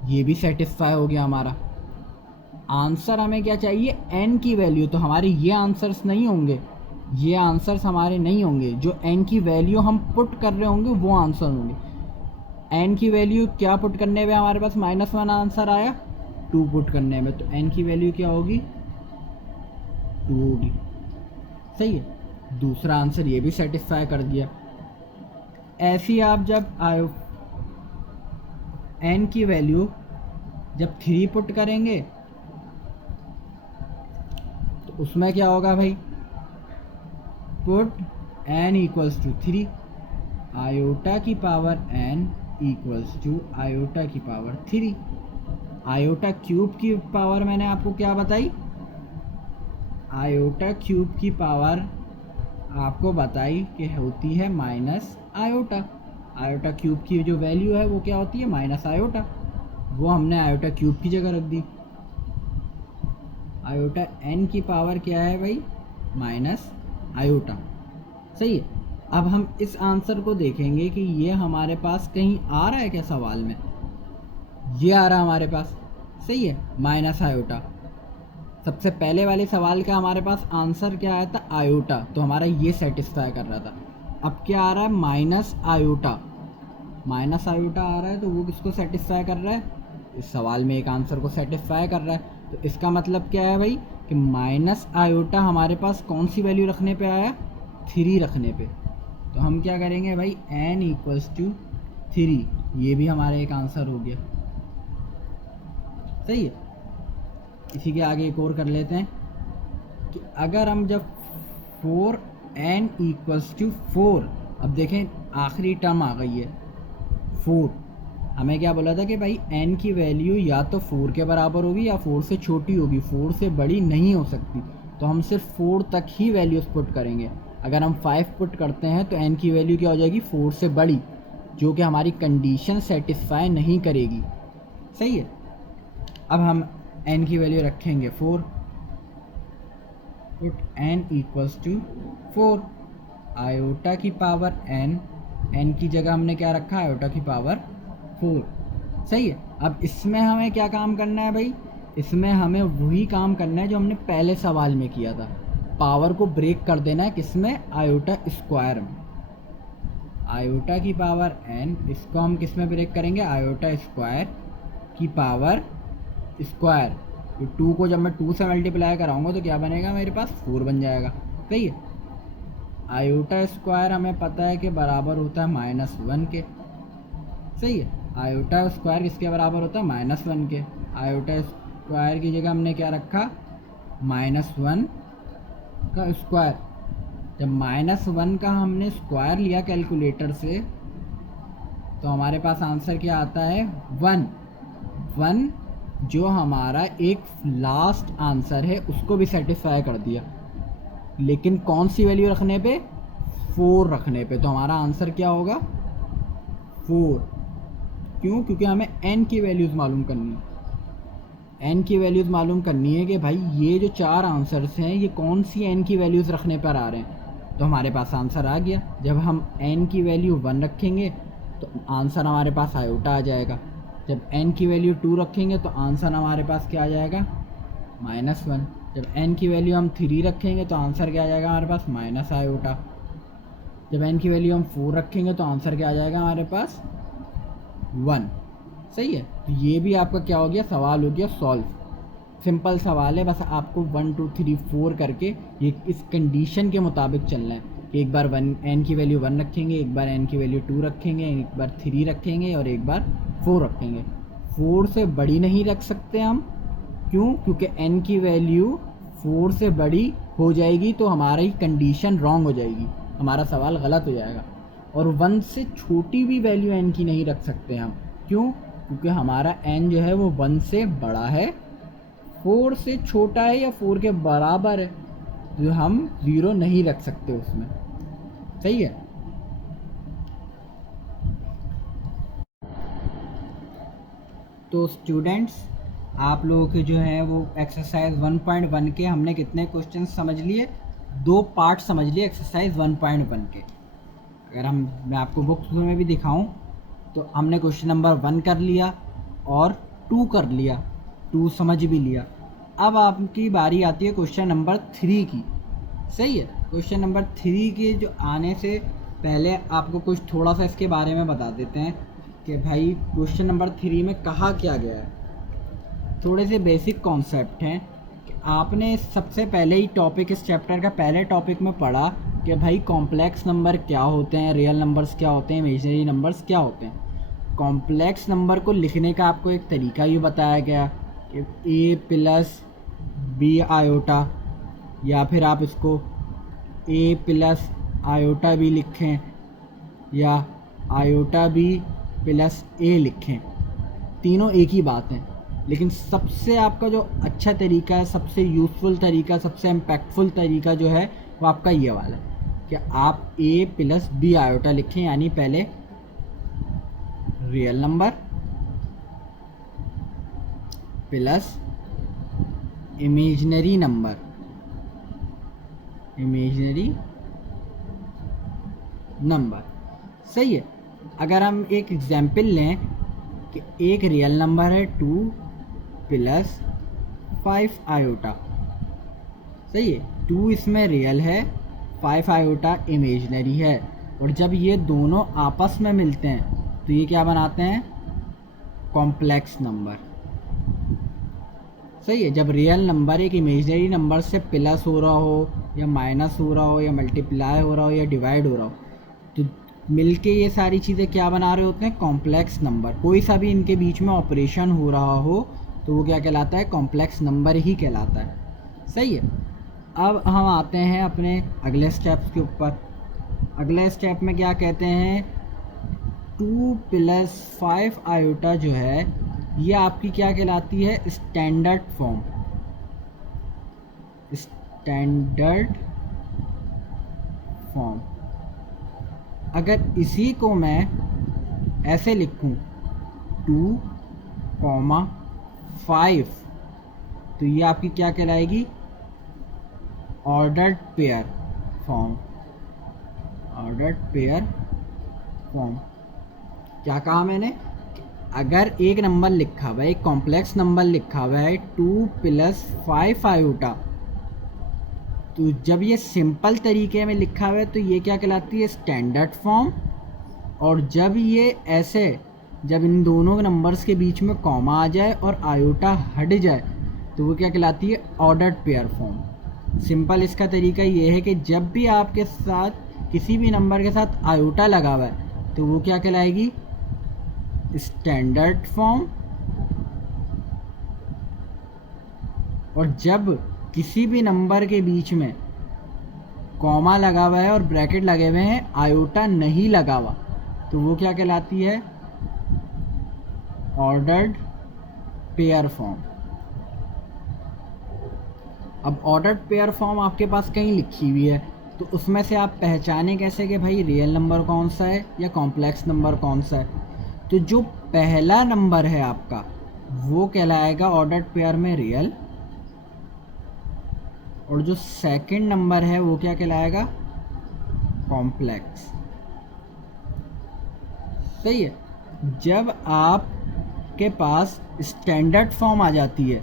ये भी सेटिस्फाई हो गया हमारा आंसर। हमें क्या चाहिए, n की वैल्यू। तो हमारे ये आंसर्स नहीं होंगे, ये आंसर्स हमारे नहीं होंगे। जो n की वैल्यू हम पुट कर रहे होंगे वो आंसर होंगे। n की वैल्यू क्या पुट करने में हमारे पास -1 आंसर आया, 2 पुट करने में, तो n की वैल्यू क्या होगी, 2 होगी। सही है। दूसरा आंसर ये भी सेटिस्फाई कर दिया। ऐसी आप जब n की वैल्यू जब 3 पुट करेंगे तो उसमें क्या होगा भाई, put n equals to 3, iota की power n equals to iota की पावर 3। आयोटा क्यूब की पावर मैंने आपको क्या बताई, आयोटा क्यूब की पावर आपको बताई कि होती है माइनस आयोटा। आयोटा क्यूब की जो वैल्यू है वो क्या होती है, माइनस आयोटा। वो हमने आयोटा क्यूब की जगह रख दी। आयोटा n की पावर क्या है भाई, माइनस आयोटा। सही है। अब हम इस आंसर को देखेंगे कि ये हमारे पास कहीं आ रहा है क्या सवाल में, ये आ रहा है हमारे पास। सही है, माइनस आयोटा। सबसे पहले वाले सवाल का हमारे पास आंसर क्या आया था, आयोटा, तो हमारा ये सेटिस्फाई कर रहा था। अब क्या आ रहा है, माइनस आयोटा। माइनस आयोटा आ रहा है तो वो किसको सेटिस्फाई कर रहा है, इस सवाल में एक आंसर को सेटिस्फाई कर रहा है। तो इसका मतलब क्या है भाई कि माइनस आयोटा हमारे पास कौन सी वैल्यू रखने पे आया, 3 रखने पे। तो हम क्या करेंगे भाई, n इक्वल्स टू 3, ये भी हमारा एक आंसर हो गया। सही है। इसी के आगे एक और कर लेते हैं कि अगर हम जब 4n इक्वल्स टू 4 अब देखें आखिरी टर्म आ गई है 4। हमें क्या बोला था कि भाई n की वैल्यू या तो 4 के बराबर होगी या 4 से छोटी होगी, 4 से बड़ी नहीं हो सकती। तो हम सिर्फ 4 तक ही वैल्यूज़ पुट करेंगे। अगर हम 5 पुट करते हैं तो n की वैल्यू क्या हो जाएगी, 4 से बड़ी, जो कि हमारी कंडीशन सेटिस्फाई नहीं करेगी। सही है। अब हम n की वैल्यू रखेंगे 4, put n equals to 4, iota की पावर n की जगह हमने क्या रखा, आयोटा की पावर 4। सही है। अब इसमें हमें क्या काम करना है भाई, इसमें हमें वही काम करना है जो हमने पहले सवाल में किया था, पावर को ब्रेक कर देना है किसमें, आयोटा स्क्वायर में। आयोटा की पावर n, इसको हम किस में ब्रेक करेंगे, आयोटा स्क्वायर की पावर स्क्वायर। तो 2 को जब मैं 2 से मल्टीप्लाई कराऊंगा तो क्या बनेगा, मेरे पास 4 बन जाएगा। सही है। आयोटा स्क्वायर हमें पता है कि बराबर होता है -1 के। सही है। आयोटा स्क्वायर किसके बराबर होता है, -1 के। आयोटा स्क्वायर की जगह हमने क्या रखा, -1 का स्क्वायर। जब -1 का हमने स्क्वायर लिया कैलकुलेटर से तो हमारे पास आंसर क्या आता है, 1 जो हमारा एक लास्ट आंसर है उसको भी सेटिस्फाई कर दिया, लेकिन कौन सी वैल्यू रखने पे, 4 रखने पे। तो हमारा आंसर क्या होगा, 4। क्यों, क्योंकि हमें n की वैल्यूज़ मालूम करनी है। n की वैल्यूज़ मालूम करनी है कि भाई ये जो 4 आंसर्स हैं ये कौन सी n की वैल्यूज़ रखने पर आ रहे हैं। तो हमारे पास आंसर आ गया। जब हम n की वैल्यू 1 रखेंगे तो आंसर हमारे पास आयोटा आ जाएगा। जब n की वैल्यू 2 रखेंगे तो आंसर हमारे पास क्या आ जाएगा, -1। जब n की वैल्यू हम 3 रखेंगे तो आंसर क्या आ जाएगा हमारे पास, माइनस आयोटा। जब n की वैल्यू हम 4 रखेंगे तो आंसर क्या आ जाएगा हमारे पास, 1। सही है। तो ये भी आपका क्या हो गया, सवाल हो गया सॉल्व। सिंपल सवाल है, बस आपको 1 2 3 4 करके ये इस कंडीशन के मुताबिक चलना है कि एक बार n की वैल्यू 1 रखेंगे, एक बार n की वैल्यू 2 रखेंगे, एक बार 3 रखेंगे और एक बार 4 रखेंगे। 4 से बड़ी नहीं रख सकते हम, क्यों, क्योंकि n की वैल्यू 4 से बड़ी हो जाएगी तो हमारी कंडीशन रॉन्ग हो जाएगी, हमारा सवाल गलत हो जाएगा। और 1 से छोटी भी वैल्यू n की नहीं रख सकते हम, क्यों, क्योंकि हमारा n जो है वो 1 से बड़ा है, 4 से छोटा है या 4 के बराबर है, तो हम 0 नहीं रख सकते उसमें। सही है। तो स्टूडेंट्स, आप लोगों के जो है वो एक्सरसाइज 1.1 के हमने कितने क्वेश्चन समझ लिए, 2 पार्ट समझ लिए एक्सरसाइज 1.1 के। अगर मैं आपको बुक्स में भी दिखाऊं तो हमने क्वेश्चन नंबर 1 कर लिया और 2 कर लिया, 2 समझ भी लिया। अब आपकी बारी आती है क्वेश्चन नंबर 3 की। सही है। क्वेश्चन नंबर 3 के जो आने से पहले आपको कुछ थोड़ा सा इसके बारे में बता देते हैं कि भाई क्वेश्चन नंबर 3 में कहा क्या गया है। थोड़े से बेसिक कॉन्सेप्ट हैं कि आपने सबसे पहले ही टॉपिक, इस चैप्टर का पहले टॉपिक में पढ़ा कि भाई कॉम्प्लेक्स नंबर क्या होते हैं, रियल नंबर्स क्या होते हैं, इमेजिनरी नंबर्स क्या होते हैं। कॉम्प्लेक्स नंबर को लिखने का आपको एक तरीका ये बताया गया कि a प्लस बी आयोटा, या फिर आप इसको a प्लस आयोटा भी लिखें या आयोटा बी प्लस a लिखें, तीनों एक ही बात है। लेकिन सबसे आपका जो अच्छा तरीका है, सबसे यूज़फुल तरीका, सबसे इम्पैक्टफुल तरीका जो है वो आपका ये वाला है कि आप a प्लस बी आयोटा लिखें, यानी पहले real number plus imaginary number, imaginary number. सही है। अगर हम एक एग्जाम्पल लें कि एक रियल नंबर है 2 प्लस 5 आयोटा। सही है। 2 इसमें रियल है, 5 आयोटा इमेजिनरी है, और जब ये दोनों आपस में मिलते हैं तो ये क्या बनाते हैं, कॉम्प्लेक्स नंबर। सही है। जब रियल नंबर एक इमेजिनरी नंबर से प्लस हो रहा हो या माइनस हो रहा हो या मल्टीप्लाई हो रहा हो या डिवाइड हो रहा हो, तो मिलके ये सारी चीज़ें क्या बना रहे होते हैं, कॉम्प्लेक्स नंबर। कोई सा भी इनके बीच में ऑपरेशन हो रहा हो तो वो क्या कहलाता है, कॉम्प्लेक्स नंबर ही कहलाता है। सही है। अब हम आते हैं अपने अगले स्टेप्स के ऊपर। अगले स्टेप में क्या कहते हैं, 2 + 5 आयोटा जो है ये आपकी क्या कहलाती है, स्टैंडर्ड फॉर्म। Standard form. अगर इसी को मैं ऐसे लिखूं 2, 5, तो ये आपकी क्या कहलाएगी, ordered pair form. Ordered pair form. क्या कहा मैंने, अगर एक नंबर लिखा हुआ है, एक कॉम्प्लेक्स नंबर लिखा हुआ है 2 + 5 आयोटा, तो जब ये सिंपल तरीके में लिखा हुआ है तो ये क्या कहलाती है, स्टैंडर्ड फॉर्म। और जब ये ऐसे, जब इन दोनों नंबर्स के बीच में कॉमा आ जाए और आयोटा हट जाए तो वो क्या कहलाती है, ऑर्डर्ड पेयर फॉर्म। सिंपल इसका तरीका ये है कि जब भी आपके साथ किसी भी नंबर के साथ आयोटा लगा हुआ है तो वो क्या कहलाएगी, स्टैंडर्ड फॉर्म। और जब किसी भी नंबर के बीच में कॉमा लगा हुआ है और ब्रैकेट लगे हुए हैं, आयोटा नहीं लगा हुआ, तो वो क्या कहलाती है, ऑर्डर्ड पेयर फॉर्म। अब ऑर्डर्ड पेयर फॉर्म आपके पास कहीं लिखी हुई है तो उसमें से आप पहचाने कैसे कि भाई रियल नंबर कौन सा है या कॉम्प्लेक्स नंबर कौन सा है। तो जो पहला नंबर है आपका वो कहलाएगा ऑर्डर्ड पेयर में रियल, और जो सेकंड नंबर है वो क्या कहलाएगा, कॉम्प्लेक्स। सही है। जब आपके पास स्टैंडर्ड फॉर्म आ जाती है,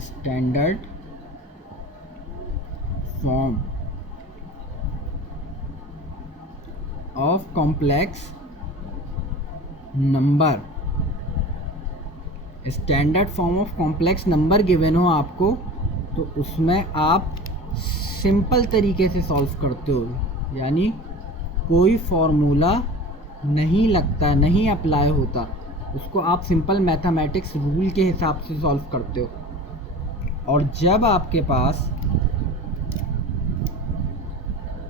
standard form of complex number, standard form of complex number given हो आपको, तो उसमें आप सिंपल तरीके से सॉल्व करते हो, यानी कोई फॉर्मूला नहीं लगता, नहीं अप्लाई होता, उसको आप सिंपल मैथमेटिक्स रूल के हिसाब से सॉल्व करते हो। और जब आपके पास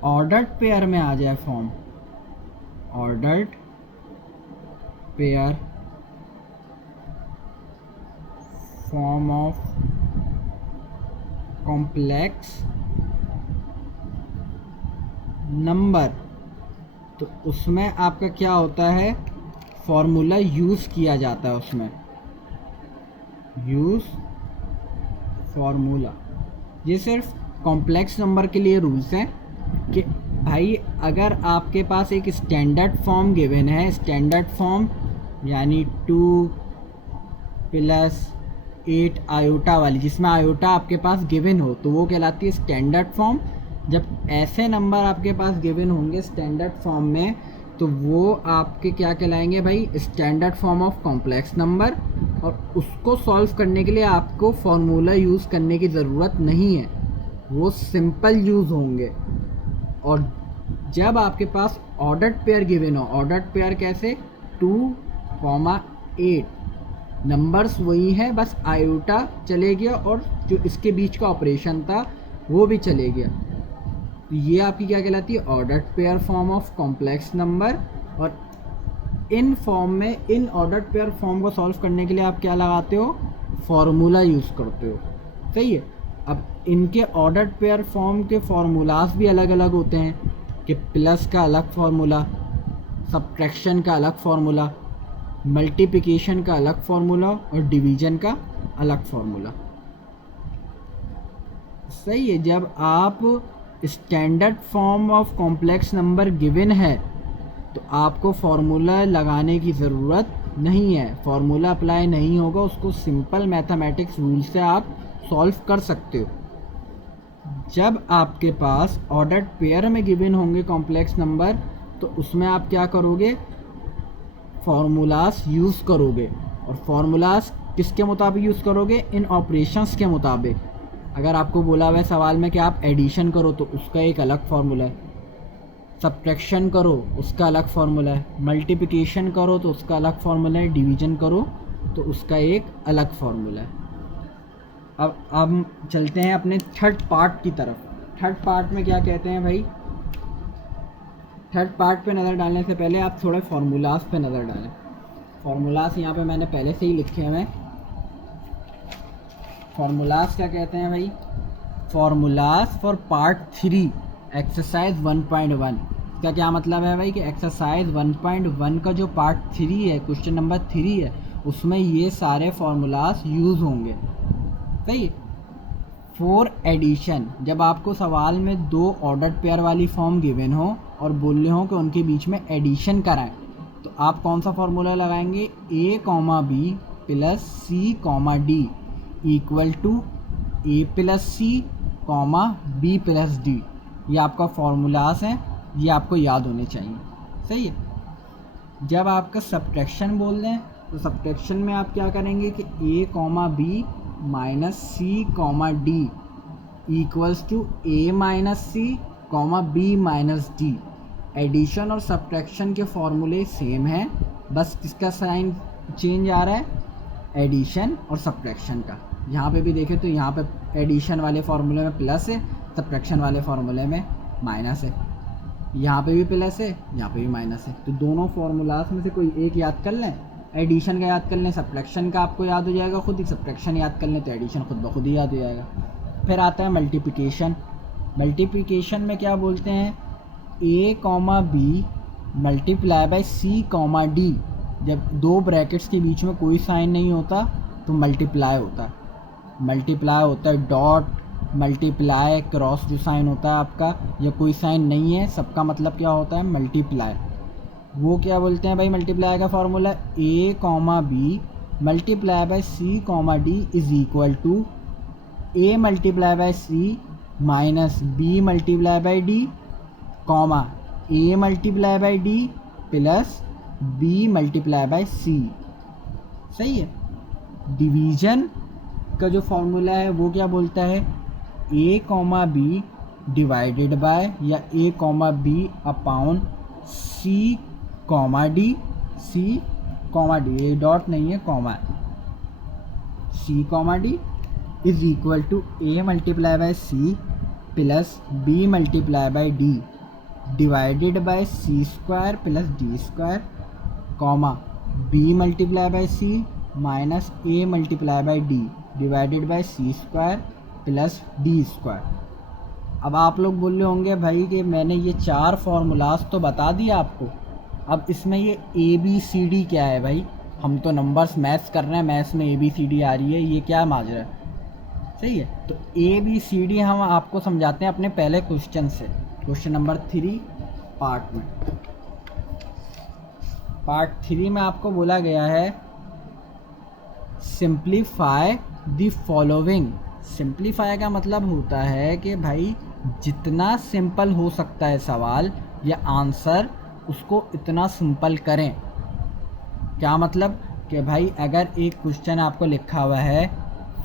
ऑर्डर्ड पेयर में आ जाए form, ordered pair form of complex number, तो उसमें आपका क्या होता है, फॉर्मूला यूज़ किया जाता है। उसमें यूज़ फॉर्मूला, ये सिर्फ कॉम्प्लेक्स नंबर के लिए रूल्स हैं कि भाई अगर आपके पास एक स्टैंडर्ड फॉर्म गिवन है, स्टैंडर्ड फॉर्म यानी 2 + 8 आयोटा वाली, जिसमें आयोटा आपके पास गिवन हो, तो वो कहलाती है स्टैंडर्ड फॉर्म। जब ऐसे नंबर आपके पास गिवन होंगे स्टैंडर्ड फॉर्म में, तो वो आपके क्या कहलाएंगे भाई, standard form of complex number. और उसको सॉल्व करने के लिए आपको फॉर्मूला यूज़ करने की ज़रूरत नहीं है, वो सिंपल यूज़ होंगे। और जब आपके पास ऑर्डर्ड पेयर गिवन हो, ऑर्डर्ड पेयर कैसे, 2, 8 नंबर्स वही हैं, बस आयोटा चले गया और जो इसके बीच का ऑपरेशन था वो भी चले गया, तो ये आपकी क्या कहलाती है, ordered pair form of complex number. और इन फॉर्म में, इन ऑर्डर्ड पेयर फॉर्म को सॉल्व करने के लिए आप क्या लगाते हो, फॉर्मूला यूज़ करते हो। सही है। अब इनके ऑर्डर्ड पेयर फॉर्म के फार्मूलाज भी अलग अलग होते हैं कि प्लस का अलग फार्मूला, सब्ट्रैक्शन का अलग फार्मूला, मल्टीप्लिकेशन का अलग फार्मूला और डिवीजन का अलग फार्मूला। सही है। जब आप standard form of complex number given है तो आपको फार्मूला लगाने की ज़रूरत नहीं है, फार्मूला अप्लाई नहीं होगा, उसको सिंपल मैथमेटिक्स रूल से आप सॉल्व कर सकते हो। जब आपके पास ऑर्डर्ड पेयर में गिवन होंगे कॉम्प्लेक्स नंबर, तो उसमें आप क्या करोगे, फार्मूलाज यूज़ करोगे। और फार्मूलाज किसके मुताबिक यूज़ करोगे, इन ऑपरेशंस के मुताबिक। अगर आपको बोला हुआ है सवाल में कि आप एडिशन करो तो उसका एक अलग फार्मूला है, सब्ट्रैक्शन करो उसका अलग फार्मूला है, मल्टीप्लिकेशन करो तो उसका अलग फार्मूला है, डिवीजन करो तो उसका एक अलग फार्मूला है। अब चलते हैं अपने थर्ड पार्ट की तरफ। थर्ड पार्ट में क्या कहते हैं भाई, थर्ड पार्ट पे नज़र डालने से पहले आप थोड़े फार्मूलाज पे नज़र डालें। फार्मूलाज यहाँ पे मैंने पहले से ही लिखे हुए हैं। फार्मूलाज क्या कहते हैं भाई? Formulas for part 3 exercise 1.1। इसका क्या मतलब है भाई कि एक्सरसाइज 1.1 का जो पार्ट 3 है, क्वेश्चन नंबर 3 है, उसमें ये सारे फार्मूलाज यूज़ होंगे। सही। फॉर एडिशन, जब आपको सवाल में दो ऑर्डर्ड पेयर वाली फॉर्म गिवन हो और बोल रहे हो कि उनके बीच में एडिशन कराएं, तो आप कौन सा फार्मूला लगाएंगे? a, b plus c, d equal to a plus c, b plus d। ये आपका फार्मूलाज है, ये आपको याद होने चाहिए। सही है। जब आपका सब्ट्रैक्शन बोल दें तो सब्ट्रैक्शन में आप क्या करेंगे कि a, b minus c, d equals to a minus c, b minus d। Addition और सब्ट्रैक्शन के फॉर्मूले सेम हैं, बस इसका साइन चेंज आ रहा है, एडिशन और सब्ट्रैक्शन का। यहाँ पे भी देखें तो यहाँ पे एडिशन वाले फार्मूले में प्लस है, सब्ट्रैक्शन वाले फार्मूले में माइनस है। यहाँ पे भी प्लस है, यहाँ पे भी माइनस है। तो दोनों फार्मूलाज में से कोई एक याद कर लें, एडिशन का याद कर लें, सब्ट्रैक्शन का आपको याद हो जाएगा खुद ही, सब्ट्रैक्शन याद कर लें तो एडिशन खुद ब खुद ही याद हो जाएगा। फिर आता है मल्टीप्लिकेशन। मल्टीप्लिकेशन में क्या बोलते हैं? a, b multiply by c, d। जब दो ब्रैकेट्स के बीच में कोई साइन नहीं होता तो मल्टीप्लाई होता है। मल्टीप्लाई होता है डॉट, मल्टीप्लाई क्रॉस जो साइन होता है आपका, या कोई साइन नहीं है, सबका मतलब क्या होता है? मल्टीप्लाई। वो क्या बोलते हैं भाई मल्टीप्लाई का formula? a, b multiply by c, d is equal to a multiply by c minus b multiply by d, a multiply by d plus b multiply by c। सही है। डिवीजन का जो फॉर्मूला है वो क्या बोलता है? a, b डिवाइडेड बाय या a, b upon c, d, ये डॉट नहीं है, comma, c, d is equal to a multiply by c plus b multiply by d divided by c square plus d square, b multiply by c minus a multiply by d divided by c square plus d square. अब आप लोग बोल रहे होंगे भाई कि मैंने ये चार फार्मूलाज तो बता दिया आपको, अब इसमें ये ABCD क्या है भाई? हम तो नंबर्स मैथ्स कर रहे हैं, मैथ्स में ABCD आ रही है, ये क्या माजरा है? सही है। तो ABCD हम आपको समझाते हैं अपने पहले क्वेश्चन से, क्वेश्चन नंबर 3 पार्ट में। पार्ट 3 में आपको बोला गया है सिंप्लीफाई द फॉलोइंग। सिंप्लीफाई का मतलब होता है कि भाई जितना सिंपल हो सकता है सवाल या आंसर, उसको इतना सिंपल करें। क्या मतलब कि भाई अगर एक क्वेश्चन आपको लिखा हुआ है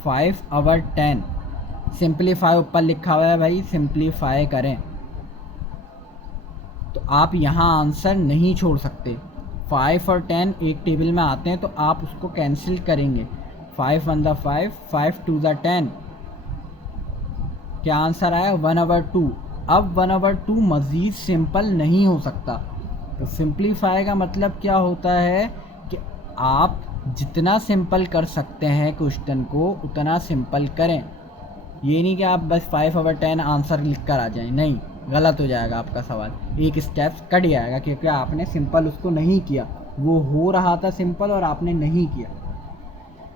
5/10, सिंप्लीफाई ऊपर लिखा हुआ है भाई, सिंप्लीफाई करें, तो आप यहाँ आंसर नहीं छोड़ सकते। 5 और 10 एक टेबल में आते हैं तो आप उसको कैंसिल करेंगे। 5 1 ज़ा 5, 5 2 ज़ा 10, क्या आंसर आया? 1/2। अब 1/2 मज़ीद सिंपल नहीं हो सकता। तो सिंप्लीफाई का मतलब क्या होता है कि आप जितना सिंपल कर सकते हैं क्वेश्चन को उतना सिंपल करें। ये नहीं कि आप बस 5/10 आंसर लिख कर आ जाएं, नहीं, गलत हो जाएगा आपका सवाल, एक स्टेप्स कट जाएगा क्योंकि आपने सिंपल उसको नहीं किया। वो हो रहा था सिंपल और आपने नहीं किया।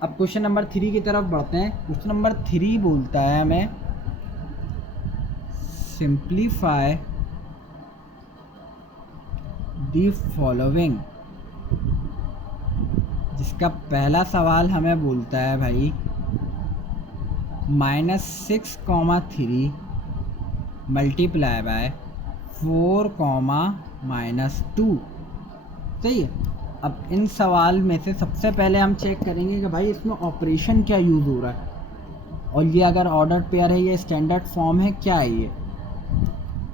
अब क्वेश्चन नंबर 3 की तरफ बढ़ते हैं। क्वेश्चन नंबर 3 बोलता है हमें सिंप्लीफाई द फॉलोइंग, जिसका पहला सवाल हमें बोलता है भाई -6,3 मल्टीप्लाई बाय 4, -2। सही है। अब इन सवाल में से सबसे पहले हम चेक करेंगे कि भाई इसमें ऑपरेशन क्या यूज़ हो रहा है, और ये अगर ऑर्डर पेयर है या स्टैंडर्ड फॉर्म है, क्या है ये।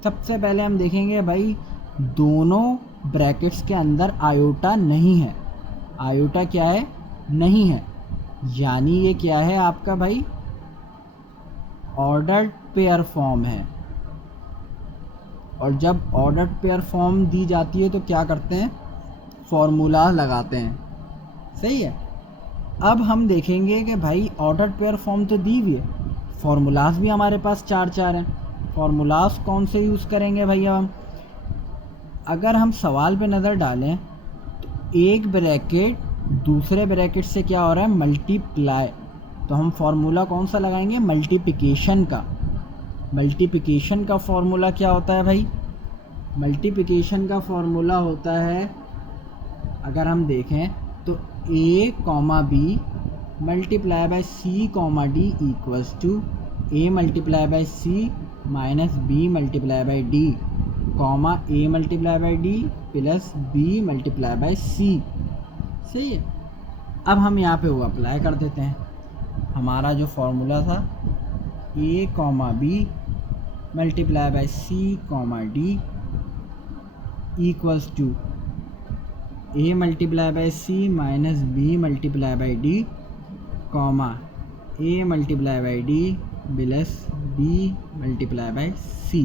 सबसे पहले हम देखेंगे भाई दोनों ब्रैकेट्स के अंदर आयोटा नहीं है। आयोटा क्या है? नहीं है, यानी ये क्या है आपका भाई? ऑर्डर्ड पेयर फॉर्म है। और जब ऑर्डर्ड पेयर फॉर्म दी जाती है तो क्या करते हैं, फॉर्मूला लगाते हैं। सही है। अब हम देखेंगे कि भाई ऑर्डर्ड पेयर फॉर्म तो दी हुई है, फार्मूलाज भी हमारे पास चार चार हैं। फार्मूलाज कौन से यूज़ करेंगे भैया हम, अगर हम सवाल पे नज़र डालें तो एक ब्रैकेट दूसरे ब्रैकेट से क्या हो रहा है, मल्टीप्लाई, तो हम फार्मूला कौन सा लगाएंगे, मल्टीप्लिकेशन का। मल्टीप्लिकेशन का फार्मूला क्या होता है भाई, मल्टीप्लिकेशन का फार्मूला होता है, अगर हम देखें तो a comma b multiply by c comma d equals to a multiply by c minus b multiply by d comma a multiply by d plus b multiply by c. सही है। अब हम यहाँ पे वो अप्लाई कर देते हैं, हमारा जो फॉर्मूला था a comma b multiply by c comma d equals to a multiply by c minus b multiply by d comma a multiply by d plus b multiply by c.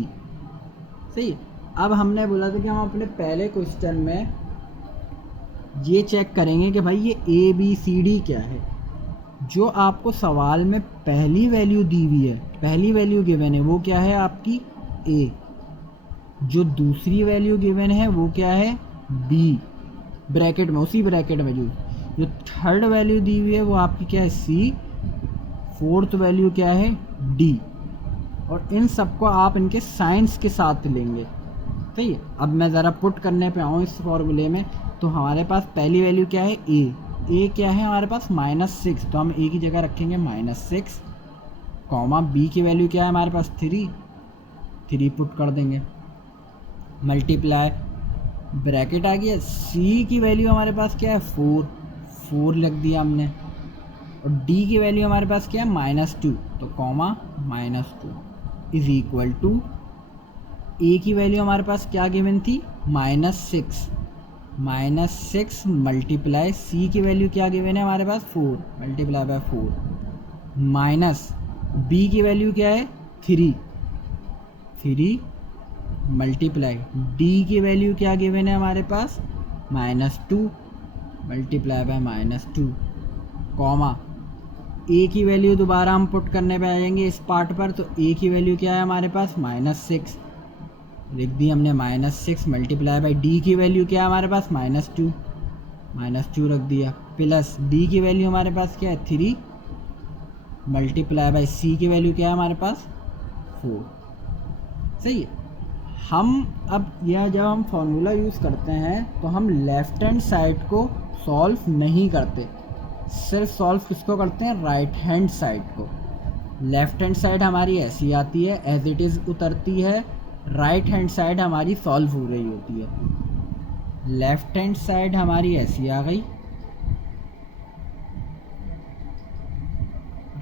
सही है। अब हमने बोला था कि हम अपने पहले क्वेश्चन में ये चेक करेंगे कि भाई ये a b c d क्या है। जो आपको सवाल में पहली वैल्यू दी हुई है, पहली वैल्यू गिवन है वो क्या है आपकी a, जो दूसरी वैल्यू गिवन है वो क्या है b, ब्रैकेट में, उसी ब्रैकेट में जो थर्ड वैल्यू दी हुई है वो आपकी क्या है c, फोर्थ वैल्यू क्या है d, और इन सबको आप इनके साइंस के साथ लेंगे। सही है। अब मैं ज़रा पुट करने पे आऊँ इस फॉर्मूले में, तो हमारे पास पहली वैल्यू क्या है a क्या है हमारे पास -6, तो हम a की जगह रखेंगे -6 कॉमा b की वैल्यू क्या है हमारे पास 3 पुट कर देंगे, मल्टीप्लाई ब्रैकेट आ गया, c की वैल्यू हमारे पास क्या है 4 लग दिया हमने, और d की वैल्यू हमारे पास क्या है -2, तो comma -2 is equal to a की वैल्यू हमारे पास क्या गिवन थी -6 मल्टीप्लाई c की वैल्यू क्या गिवन है हमारे पास 4 मल्टीप्लाई बाय 4 माइनस b की वैल्यू क्या है 3 मल्टीप्लाई d की वैल्यू क्या गिवन है हमारे पास -2 मल्टीप्लाई बाय -2 कॉमा a की वैल्यू दोबारा हम पुट करने पे आ जाएंगे इस पार्ट पर, तो a की वैल्यू क्या है हमारे पास -6 लिख दी हमने -6 मल्टीप्लाई बाय d की वैल्यू क्या है हमारे पास -2 रख दिया, प्लस d की वैल्यू हमारे पास क्या है 3 मल्टीप्लाई बाय c की वैल्यू क्या है हमारे पास 4। सही है। हम अब यह जब हम फॉर्मूला यूज़ करते हैं तो हम लेफ़्ट हैंड साइड को सॉल्व नहीं करते, सिर्फ सॉल्व किसको करते हैं, राइट हैंड साइड को। लेफ़्ट हैंड साइड हमारी ऐसी आती है, एज इट इज़ उतरती है, राइट हैंड साइड हमारी सॉल्व हो रही होती है। लेफ़्ट हैंड साइड हमारी ऐसी आ गई,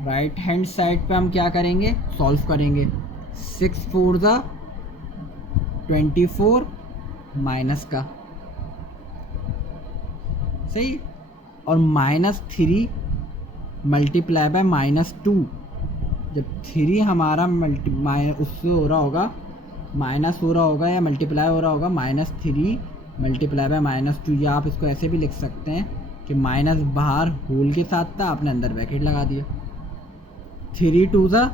राइट हैंड साइड पे हम क्या करेंगे, सॉल्व करेंगे। 6 4 ज़ा 24 माइनस का, सही, और -3 मल्टीप्लाई बाय -2, जब 3 हमारा उससे हो रहा होगा, माइनस हो रहा होगा या मल्टीप्लाई हो रहा होगा, -3 मल्टीप्लाई बाय -2, या आप इसको ऐसे भी लिख सकते हैं कि माइनस बाहर होल के साथ था, आपने अंदर ब्रैकेट लगा दिया। 3 2 ज़ा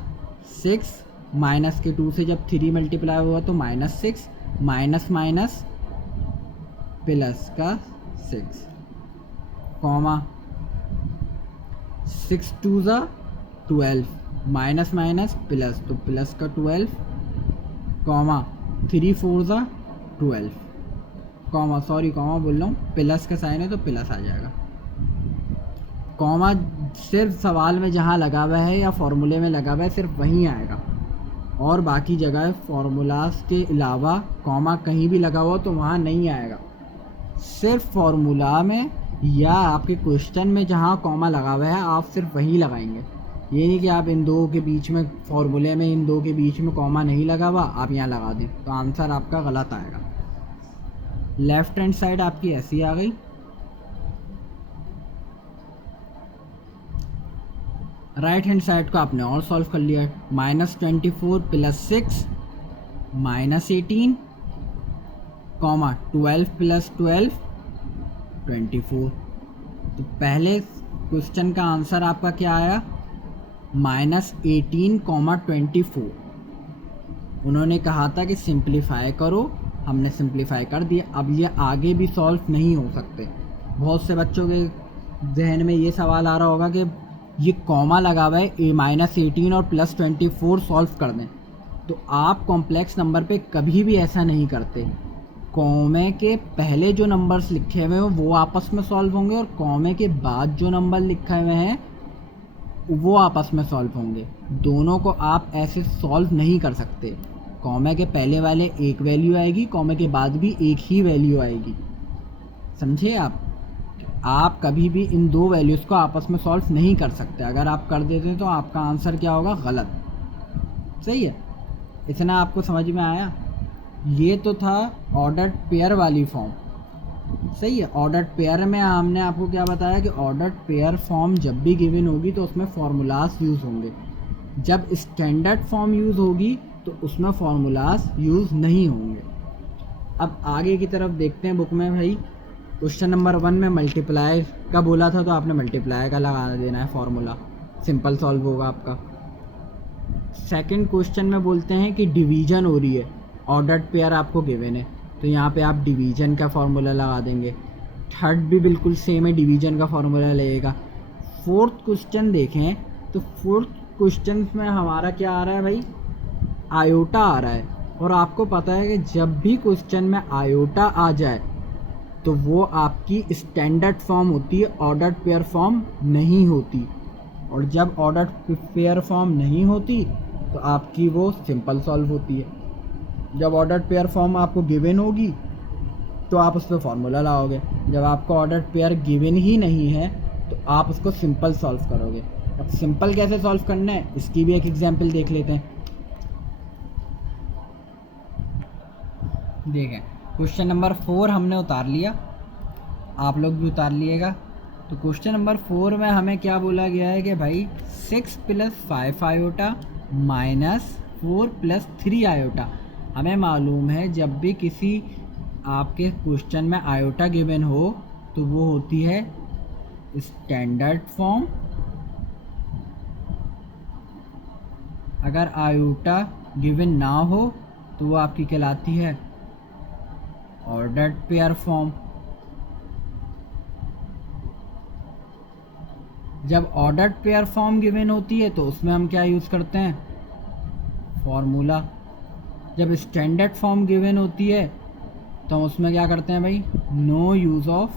6, माइनस के 2 से जब 3 मल्टीप्लाई हुआ तो -6 माइनस माइनस प्लस का 6 कॉमा 6 2 ज़ा 12 माइनस माइनस प्लस, तो प्लस का 12 कॉमा 3 4 ज़ा 12 कॉमा, सॉरी कॉमा बोल रहा हूँ, प्लस का साइन है तो प्लस आ जाएगा। कॉमा सिर्फ सवाल में जहाँ लगा हुआ है या फॉर्मूले में लगा हुआ है सिर्फ वहीं आएगा, और बाकी जगह फार्मूलाज के अलावा कॉमा कहीं भी लगा हुआ तो वहाँ नहीं आएगा। सिर्फ फार्मूला में या आपके क्वेश्चन में जहाँ कॉमा लगा हुआ है आप सिर्फ वहीं लगाएंगे। ये नहीं कि आप इन दो के बीच में, फार्मूले में इन दो के बीच में कॉमा नहीं लगा हुआ आप यहाँ लगा दें तो आंसर आपका गलत आएगा। लेफ़्ट हैंड साइड आपकी ऐसी आ गई, राइट हैंड साइड को आपने और सॉल्व कर लिया, -24 + 6 -18 कॉमा 12 + 12 24। तो पहले क्वेश्चन का आंसर आपका क्या आया, -18, 24। उन्होंने कहा था कि सिंप्लीफाई करो, हमने सिंप्लीफाई कर दिया। अब ये आगे भी सॉल्व नहीं हो सकते। बहुत से बच्चों के जहन में ये सवाल आ रहा होगा कि ये कॉमा लगा हुआ है, -18 और +24 सॉल्व कर दें। तो आप कॉम्प्लेक्स नंबर पे कभी भी ऐसा नहीं करते। कॉमे के पहले जो नंबर्स लिखे हुए हैं वो आपस में सॉल्व होंगे, और कॉमे के बाद जो नंबर लिखे हुए हैं वो आपस में सॉल्व होंगे। दोनों को आप ऐसे सॉल्व नहीं कर सकते। कॉमे के पहले वाले एक वैल्यू आएगी, कॉमे के बाद भी एक ही वैल्यू आएगी। समझे आप कभी भी इन दो वैल्यूज़ को आपस में सॉल्व नहीं कर सकते। अगर आप कर देते तो आपका आंसर क्या होगा, गलत। सही है, इतना आपको समझ में आया। ये तो था ऑर्डर्ड पेयर वाली फॉर्म। सही है, ऑर्डर्ड पेयर में हमने आपको क्या बताया कि ऑर्डर्ड पेयर फॉर्म जब भी गिवन होगी तो उसमें फार्मूलाज यूज़ होंगे। जब स्टैंडर्ड फॉर्म यूज़ होगी तो उसमें फार्मूलाज यूज़ नहीं होंगे। अब आगे की तरफ देखते हैं बुक में। भाई क्वेश्चन नंबर 1 में मल्टीप्लाई का बोला था, तो आपने मल्टीप्लाई का लगा देना है फार्मूला, सिंपल सॉल्व होगा आपका। सेकंड क्वेश्चन में बोलते हैं कि डिवीजन हो रही है, ऑर्डर्ड पेयर आपको गिवन है, तो यहाँ पे आप डिवीजन का फार्मूला लगा देंगे। थर्ड भी बिल्कुल सेम है, डिवीजन का फार्मूला लगेगा। फोर्थ क्वेश्चन देखें तो फोर्थ क्वेश्चन में हमारा क्या आ रहा है भाई, आयोटा आ रहा है। और आपको पता है कि जब भी क्वेश्चन में आयोटा आ जाए तो वो आपकी स्टैंडर्ड फॉर्म होती है, ऑर्डर्ड पेयर फॉर्म नहीं होती। और जब ऑर्डर्ड पेयर फॉर्म नहीं होती तो आपकी वो सिंपल सॉल्व होती है। जब ऑर्डर्ड पेयर फॉर्म आपको गिवन होगी तो आप उस पर फॉर्मूला लाओगे। जब आपको ऑर्डर्ड पेयर गिवन ही नहीं है तो आप उसको सिंपल सॉल्व करोगे। अब सिंपल कैसे सॉल्व करना है, इसकी भी एक एग्जांपल देख लेते हैं। देखें, क्वेश्चन नंबर 4 हमने उतार लिया, आप लोग भी उतार लिएगा। तो क्वेश्चन नंबर 4 में हमें क्या बोला गया है कि भाई 6 + 5 आयोटा -4 + 3 आयोटा। हमें मालूम है जब भी किसी आपके क्वेश्चन में आयोटा गिवन हो तो वो होती है स्टैंडर्ड फॉर्म। अगर आयोटा गिवन ना हो तो वो आपकी कहलाती है ऑर्डर्ड पेयर फॉर्म। जब ऑर्डर्ड पेयर फॉर्म गिवन होती है तो उसमें हम क्या यूज़ करते हैं, फॉर्मूला। जब स्टैंडर्ड फॉर्म गिवन होती है तो हम उसमें क्या करते हैं भाई, नो यूज़ ऑफ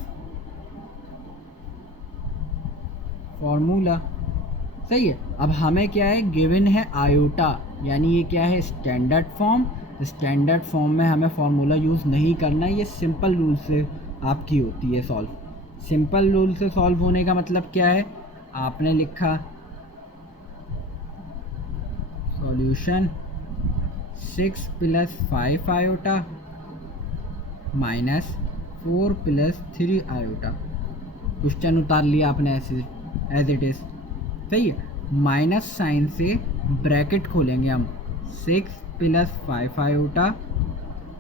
फॉर्मूला। सही है। अब हमें क्या है, गिवन है आयोटा, यानी ये क्या है, स्टैंडर्ड फॉर्म। स्टैंडर्ड फॉर्म में हमें फार्मूला यूज़ नहीं करना है, ये सिंपल रूल से आपकी होती है सॉल्व। सिंपल रूल से सॉल्व होने का मतलब क्या है, आपने लिखा सॉल्यूशन 6 + 5 आयोटा -4 + 3 आयोटा। क्वेश्चन उतार लिया आपने ऐसे एज इट इज़। सही है, माइनस साइन से ब्रैकेट खोलेंगे हम, 6 + 5 आयोटा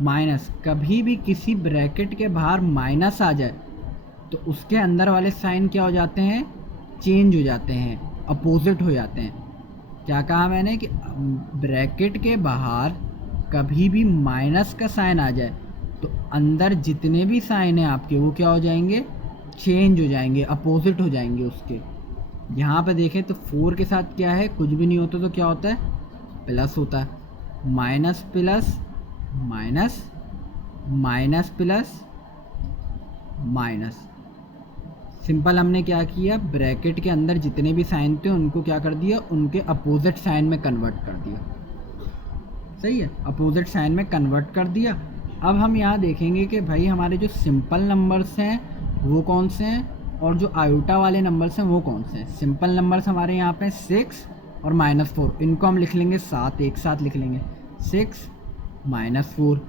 माइनस, कभी भी किसी ब्रैकेट के बाहर माइनस आ जाए तो उसके अंदर वाले साइन क्या हो जाते हैं, चेंज हो जाते हैं, अपोजिट हो जाते हैं। क्या कहा मैंने कि ब्रैकेट के बाहर कभी भी माइनस का साइन आ जाए तो अंदर जितने भी साइन हैं आपके वो क्या हो जाएंगे, चेंज हो जाएंगे, अपोजिट हो जाएंगे उसके। यहाँ पे देखें तो 4 के साथ क्या है, कुछ भी नहीं होता तो क्या होता है, प्लस होता है। Minus plus minus, minus plus minus. Simple हमने क्या किया, ब्रैकेट के अंदर जितने भी साइन थे उनको क्या कर दिया, उनके अपोजिट साइन में कन्वर्ट कर दिया। सही है, अपोजिट साइन में कन्वर्ट कर दिया। अब हम यहाँ देखेंगे कि भाई हमारे जो सिंपल नंबर्स हैं वो कौन से हैं और जो आयोटा वाले नंबर्स हैं वो कौन से हैं। सिंपल नंबर्स हमारे यहाँ पे 6 और -4, इनको हम लिख लेंगे साथ, एक साथ लिख लेंगे 6 -4।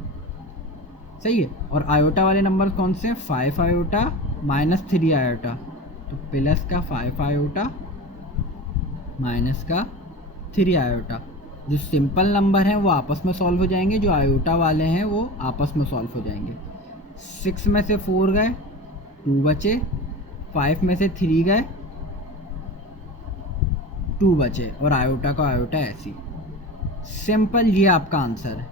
सही है। और आयोटा वाले नंबर कौन से हैं, 5 आयोटा -3 आयोटा, तो प्लस का 5 आयोटा माइनस का 3 आयोटा। जो सिंपल नंबर हैं वो आपस में सॉल्व हो जाएंगे, जो आयोटा वाले हैं वो आपस में सॉल्व हो जाएंगे। 6 में से 4 गए, 2 बचे, 5 में से 3 गए, 2 बचे, और आयोटा का आयोटा ऐसी। सिंपल, ये आपका आंसर है।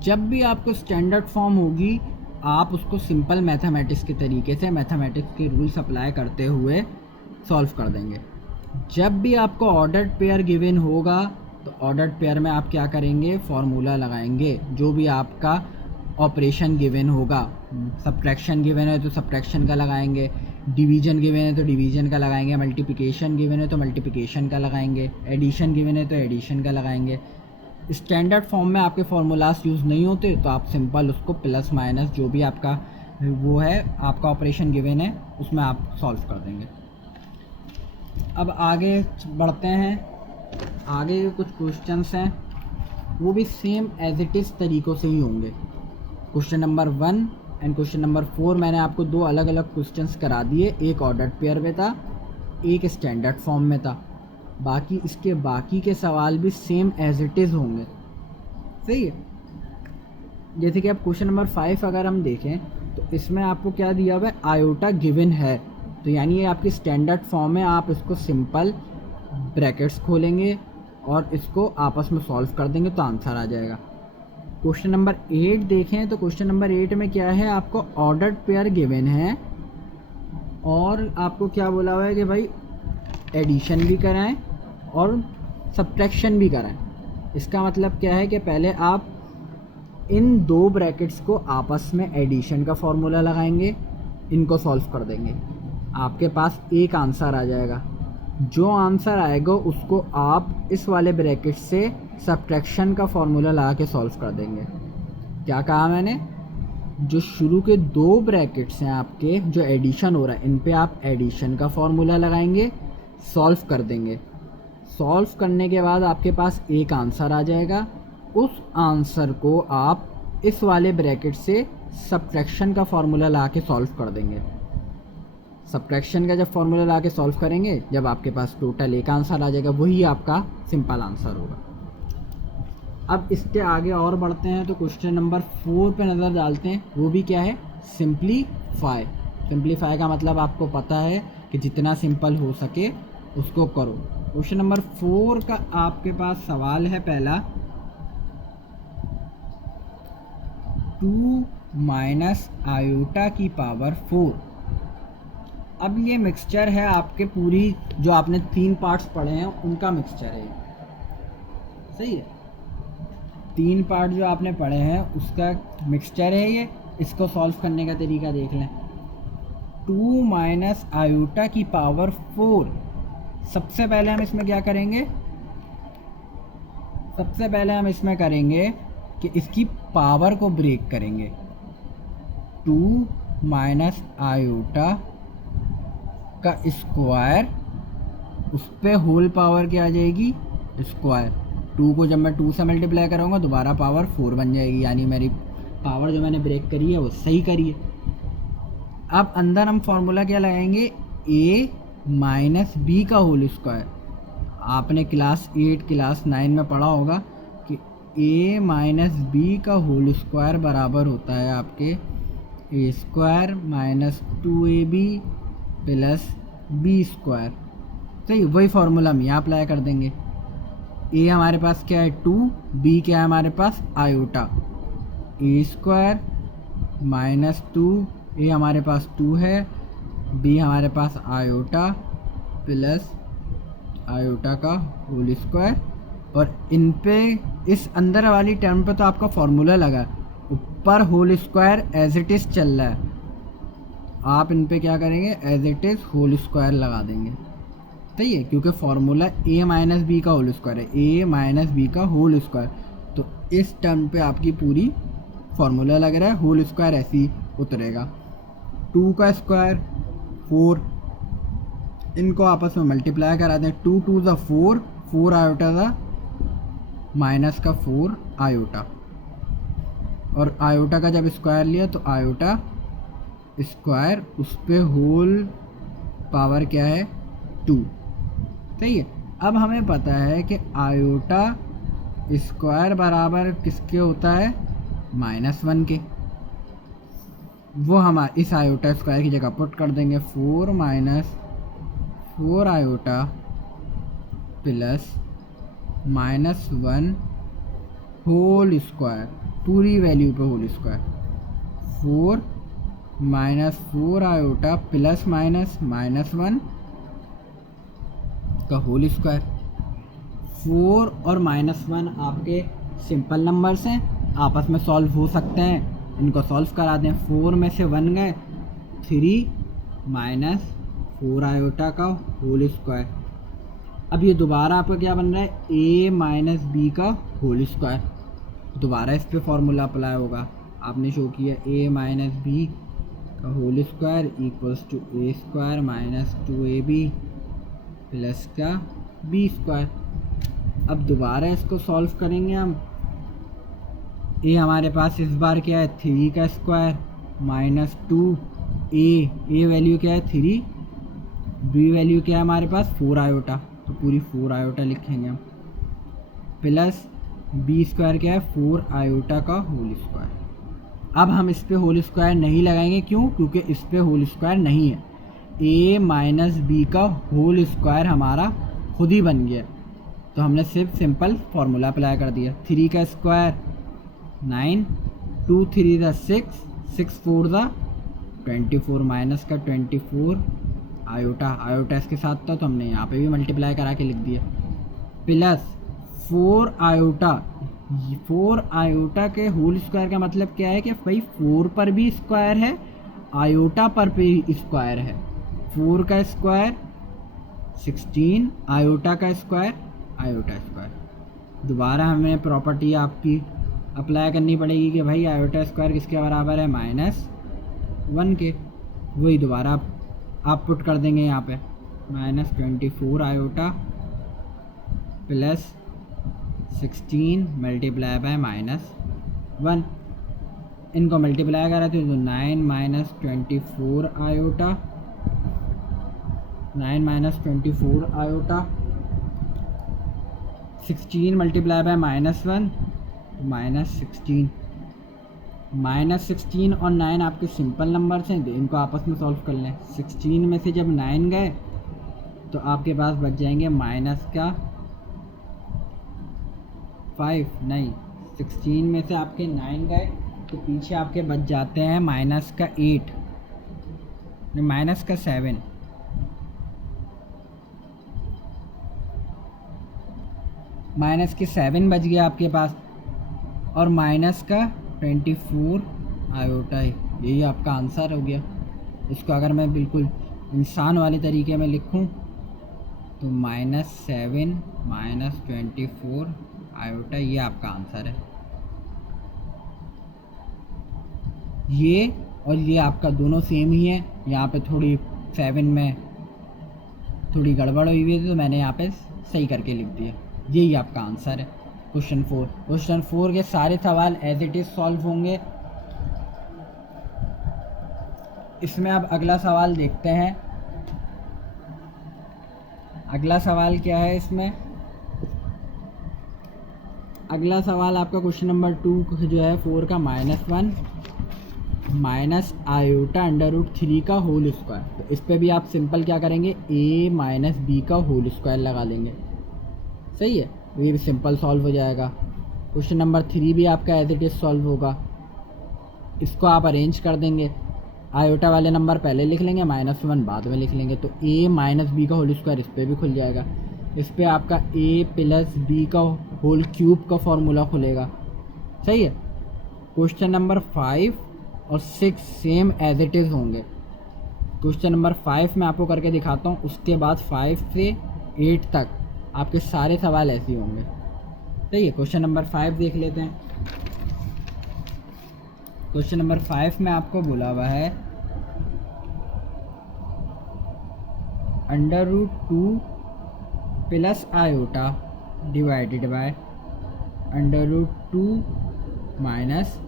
जब भी आपको स्टैंडर्ड फॉर्म होगी आप उसको सिंपल मैथमेटिक्स के तरीके से, मैथमेटिक्स के रूल्स अप्लाई करते हुए सॉल्व कर देंगे। जब भी आपको ऑर्डर्ड पेयर गिवन होगा तो ऑर्डर्ड पेयर में आप क्या करेंगे, फॉर्मूला लगाएंगे। जो भी आपका ऑपरेशन गिवन होगा, सब्ट्रैक्शन गिवन है तो सब्ट्रैक्शन का लगाएंगे, डिवीजन गिवन है तो डिवीजन का लगाएंगे, मल्टीप्लिकेशन गिवन है तो मल्टीप्लिकेशन का लगाएंगे, एडिशन गिवन है तो एडिशन का लगाएंगे। स्टैंडर्ड फॉर्म में आपके फार्मूलाज यूज़ नहीं होते तो आप सिंपल उसको प्लस माइनस जो भी आपका वो है, आपका ऑपरेशन गिवन है, उसमें आप सॉल्व कर देंगे। अब आगे बढ़ते हैं। आगे के कुछ क्वेश्चंस हैं वो भी सेम एज इट इज़ तरीक़ों से ही होंगे। Question number 1 and question number 4 मैंने आपको 2 अलग अलग क्वेश्चंस करा दिए, एक ऑर्डर्ड पेयर में था, एक स्टैंडर्ड फॉर्म में था। बाकी इसके बाकी के सवाल भी सेम एज इट इज़ होंगे, सही है। जैसे कि आप क्वेश्चन नंबर 5 अगर हम देखें तो इसमें आपको क्या दिया हुआ है, आयोटा गिवन है, तो यानी ये आपकी स्टैंडर्ड फॉर्म है। आप इसको सिंपल ब्रैकेट्स खोलेंगे और इसको आपस में सॉल्व कर देंगे तो आंसर आ जाएगा। क्वेश्चन नंबर 8 देखें तो क्वेश्चन नंबर 8 में क्या है, आपको ऑर्डर्ड पेयर गिवन है और आपको क्या बोला हुआ है कि भाई एडिशन भी कराएं और सब्ट्रैक्शन भी कराएं। इसका मतलब क्या है कि पहले आप इन 2 ब्रैकेट्स को आपस में एडिशन का फॉर्मूला लगाएंगे, इनको सॉल्व कर देंगे, आपके पास एक आंसर आ जाएगा। जो आंसर आएगा उसको आप इस वाले ब्रैकेट से सब्ट्रैक्शन का फॉर्मूला लगा के सॉल्व कर देंगे। क्या कहा मैंने, जो शुरू के 2 ब्रैकेट्स हैं आपके जो एडिशन हो रहा है, इन पे आप एडिशन का फॉर्मूला लगाएंगे, सॉल्व कर देंगे। सॉल्व करने के बाद आपके पास एक आंसर आ जाएगा, उस आंसर को आप इस वाले ब्रैकेट से सब्ट्रैक्शन का फॉर्मूला ला के सॉल्व कर देंगे। सब्ट्रैक्शन का जब फॉर्मूला ला के सॉल्व करेंगे, जब आपके पास टोटल एक आंसर आ जाएगा, वही आपका सिंपल आंसर होगा। अब इसके आगे और बढ़ते हैं तो क्वेश्चन नंबर 4 पे नज़र डालते हैं। वो भी क्या है, सिंप्लीफाई। सिंप्लीफाई का मतलब आपको पता है कि जितना सिंपल हो सके उसको करो। क्वेश्चन नंबर 4 का आपके पास सवाल है पहला, 2 माइनस आयोटा की पावर 4। अब ये मिक्सचर है आपके, पूरी जो आपने 3 पार्ट्स पढ़े हैं उनका मिक्सचर है, सही है। 3 पार्ट जो आपने पढ़े हैं उसका मिक्सचर है ये। इसको सॉल्व करने का तरीका देख लें। 2 माइनस आयोटा की पावर 4। सबसे पहले हम इसमें क्या करेंगे, सबसे पहले हम इसमें करेंगे कि इसकी पावर को ब्रेक करेंगे। 2 माइनस आयोटा का स्क्वायर, उस पर होल पावर क्या आ जाएगी, स्क्वायर। 2 को जब मैं 2 से मल्टीप्लाई करूँगा दोबारा पावर 4 बन जाएगी, यानी मेरी पावर जो मैंने ब्रेक करी है वो सही करी है। अब अंदर हम फॉर्मूला क्या लगाएंगे, a माइनस बी का होल स्क्वायर। आपने क्लास 8 क्लास 9 में पढ़ा होगा कि a माइनस बी का होल स्क्वायर बराबर होता है आपके a square minus 2ab plus b square. सही, वही फार्मूला हम यहाँ अप्लाई कर देंगे। a हमारे पास क्या है 2, b क्या है हमारे पास iota, a square minus 2, a हमारे पास 2 है, b हमारे पास आयोटा प्लस आयोटा का होल स्क्वायर। और इन पे इस अंदर वाली टर्म पे तो आपका फॉर्मूला लगा, ऊपर whole square as it is चल रहा है, आप इन पे क्या करेंगे, as it is whole square लगा देंगे। सही है, क्योंकि फार्मूला a माइनस बी का होल स्क्वायर है, a माइनस बी का होल स्क्वायर, तो इस टर्म पे आपकी पूरी फार्मूला लग रहा है, होल स्क्वायर ऐसे ही उतरेगा। 2 का स्क्वायर 4, इनको आपस में मल्टीप्लाई करा दें। 2 2 ज़ा 4, 4 आयोटा ज़ा माइनस का 4 आयोटा, और आयोटा का जब स्क्वायर लिया तो आयोटा स्क्वायर, उस पे होल पावर क्या है 2। सही है। अब हमें पता है कि आयोटा स्क्वायर बराबर किसके होता है, -1 के। वो हम इस आयोटा स्क्वायर की जगह पुट कर देंगे, 4 - 4 आयोटा प्लस -1 होल स्क्वायर, पूरी वैल्यू पे होल स्क्वायर, 4 - 4 आयोटा प्लस -1 का होल स्क्वायर। 4 और -1 आपके सिंपल नंबर्स हैं, आपस में सॉल्व हो सकते हैं, इनको सॉल्व करा दें। 4 में से 1 गए, 3 - 4 आयोटा का होल स्क्वायर। अब ये दोबारा आपका क्या बन रहा है, a - b का होल स्क्वायर। दोबारा इस पे फॉर्मूला अप्लाई होगा, आपने शो किया a - b का whole square equals to a square - 2ab plus का b स्क्वायर। अब दोबारा इसको सॉल्व करेंगे हम। a हमारे पास इस बार क्या है, 3 का स्क्वायर -2a वैल्यू क्या है 3, b वैल्यू क्या है हमारे पास 4 आयोटा, तो पूरी 4 आयोटा लिखेंगे हम, प्लस b स्क्वायर क्या है 4 आयोटा का होल स्क्वायर। अब हम इस पे होल स्क्वायर नहीं लगाएंगे, क्यों, क्योंकि इस पे होल स्क्वायर नहीं है। a - b का होल स्क्वायर हमारा खुद ही बन गया, तो हमने सिर्फ सिंपल फार्मूला अप्लाई कर दिया। 3 का स्क्वायर 9, 2 3 ज़ा 6, 6 4 ज़ा 24 माइनस का 24 आयोटा इसके साथ था, तो हमने यहाँ पे भी मल्टीप्लाई करा के लिख दिया, प्लस 4 आयोटा के होल स्क्वायर का मतलब क्या है कि भाई 4 पर भी स्क्वायर है, आयोटा पर भी स्क्वायर है। 4 का स्क्वायर 16, आयोटा का स्क्वायर आयोटा स्क्वायर। दोबारा हमें प्रॉपर्टी आपकी अप्लाई करनी पड़ेगी कि भाई आयोटा स्क्वायर किसके बराबर है, -1 के। वही दोबारा आप पुट कर देंगे यहाँ पे, -24 आयोटा प्लस 16 मल्टीप्लाई बाय -1। इनको मल्टीप्लाई करा तो 9 - 24 आयोटा, 9 - 24 आयोटा, 16 मल्टीप्लाई बाय -1 -16। -16 और 9 आपके सिंपल नंबर्स हैं, इनको आपस में सॉल्व कर लें। 16 में से जब 9 गए तो आपके पास बच जाएंगे माइनस का 5, नहीं 16 में से आपके 9 गए तो पीछे आपके बच जाते हैं -8, -7, -7 बच गया आपके पास, और -24 आयोटा है। यही आपका आंसर हो गया। इसको अगर मैं बिल्कुल इंसान वाले तरीके में लिखूं तो -7 - 24 आयोटा, ये आपका आंसर है। ये और ये आपका दोनों सेम ही है। यहाँ पे थोड़ी 7 में थोड़ी गड़बड़ हुई हुई थी, तो मैंने यहाँ पे सही करके लिख दिया। यही आपका आंसर है क्वेश्चन 4। क्वेश्चन 4 के सारे सवाल एज इट इज़ सॉल्व होंगे। इसमें अब अगला सवाल देखते हैं। अगला सवाल क्या है इसमें, अगला सवाल आपका क्वेश्चन नंबर 2 जो है 4 का -1 माइनस आयोटा √3 का होल स्क्वायर। तो इस पे भी आप सिंपल क्या करेंगे, a - b का होल स्क्वायर लगा लेंगे। सही है, ये भी सिंपल सॉल्व हो जाएगा। क्वेश्चन नंबर 3 भी आपका एज इट इज़ सॉल्व होगा। इसको आप अरेंज कर देंगे, आयोटा वाले नंबर पहले लिख लेंगे, -1 बाद में लिख लेंगे, तो a - b का होल स्क्वायर इस पर भी खुल जाएगा। इस पर आपका a + b का होल क्यूब का फॉर्मूला खुलेगा। सही है। क्वेश्चन नंबर 5 और 6 सेम एज इट इज़ होंगे। क्वेश्चन नंबर 5 मैं आपको करके दिखाता हूँ, उसके बाद 5 से 8 तक आपके सारे सवाल ऐसे ही होंगे। सही है। क्वेश्चन नंबर 5 देख लेते हैं। क्वेश्चन नंबर 5 में आपको बोला हुआ है √2 plus iota divided by √2 minus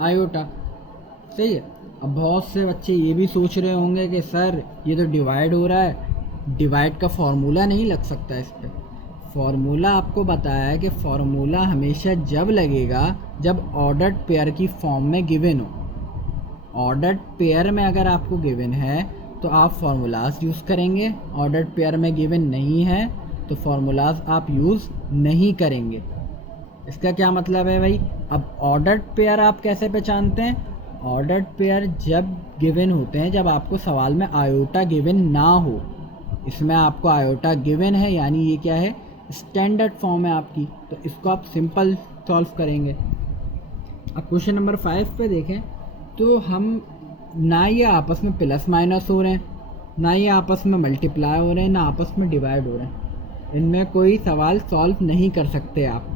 iota. सही है। अब बहुत से बच्चे ये भी सोच रहे होंगे कि सर ये तो डिवाइड हो रहा है, डिवाइड का फॉर्मूला नहीं लग सकता इस पर। फॉर्मूला आपको बताया है कि फॉर्मूला हमेशा जब लगेगा जब ऑर्डर्ड पेयर की फॉर्म में गिवन हो। ऑर्डर्ड पेयर में अगर आपको गिवन है तो आप फार्मूलाज यूज़ करेंगे, ऑर्डर्ड पेयर में गिवन नहीं है तो फार्मूलाज आप यूज़ नहीं करेंगे। इसका क्या मतलब है भाई? अब ऑर्डर्ड पेयर आप कैसे पहचानते हैं? ऑर्डर्ड पेयर जब गिवन होते हैं जब आपको सवाल में आयोटा गिवन ना हो। इसमें आपको आयोटा गिवन है, यानी ये क्या है, स्टैंडर्ड फॉर्म है आपकी, तो इसको आप सिंपल सॉल्व करेंगे। अब क्वेश्चन नंबर 5 पे देखें तो हम ना ये आपस में प्लस माइनस हो रहे हैं, ना ये आपस में मल्टीप्लाई हो रहे हैं, ना आपस में डिवाइड हो रहे हैं। इनमें कोई सवाल सॉल्व नहीं कर सकते आप,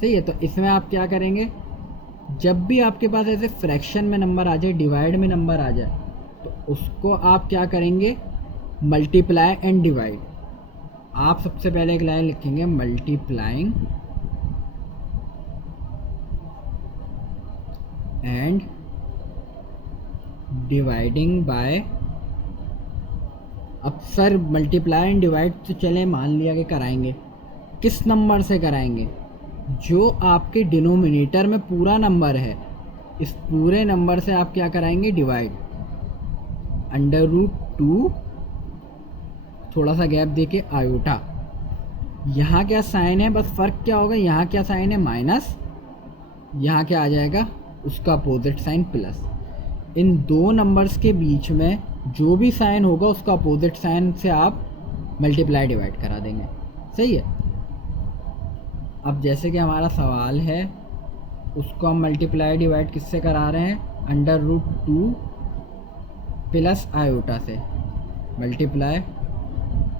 सही है। तो इसमें आप क्या करेंगे, जब भी आपके पास ऐसे फ्रैक्शन में नंबर आ जाए, डिवाइड में नंबर आ जाए, तो उसको आप क्या करेंगे, मल्टीप्लाई एंड डिवाइड। आप सबसे पहले एक लाइन लिखेंगे, मल्टीप्लाइंग एंड डिवाइडिंग बाय। अब सर मल्टीप्लाई एंड डिवाइड तो चले मान लिया कि कराएंगे, किस नंबर से कराएंगे? जो आपके डिनोमिनेटर में पूरा नंबर है, इस पूरे नंबर से आप क्या कराएंगे, डिवाइड। √2 थोड़ा सा गैप देके आयोटा। यहाँ क्या साइन है, बस फ़र्क क्या होगा, यहाँ क्या साइन है, माइनस, यहाँ क्या आ जाएगा, उसका अपोजिट साइन प्लस। इन दो नंबर्स के बीच में जो भी साइन होगा उसका अपोजिट साइन से आप मल्टीप्लाई डिवाइड करा देंगे, सही है। अब जैसे कि हमारा सवाल है उसको हम मल्टीप्लाई डिवाइड किससे करा रहे हैं, √2 प्लस आयोटा से। Multiply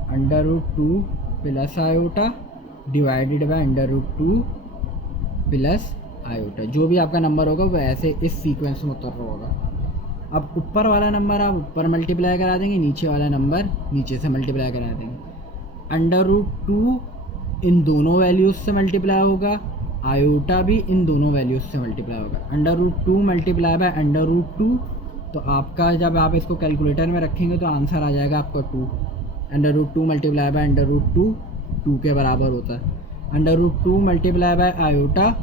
√2 plus iota divided by √2 plus iota. जो भी आपका नंबर होगा वो ऐसे इस सीक्वेंस में उतर रहा होगा। अब ऊपर वाला नंबर आप ऊपर मल्टीप्लाई करा देंगे, नीचे वाला नंबर नीचे से मल्टीप्लाई करा देंगे। √2 इन दोनों वैल्यूज़ से मल्टीप्लाई होगा, आयोटा भी इन दोनों वैल्यूज़ से मल्टीप्लाई होगा। √2 मल्टीप्लाई बाय √2, तो आपका जब आप इसको कैलकुलेटर में रखेंगे तो आंसर आ जाएगा आपका 2। √2 मल्टीप्लाई बाय √2 2 के बराबर होता है। √2 multiply by iota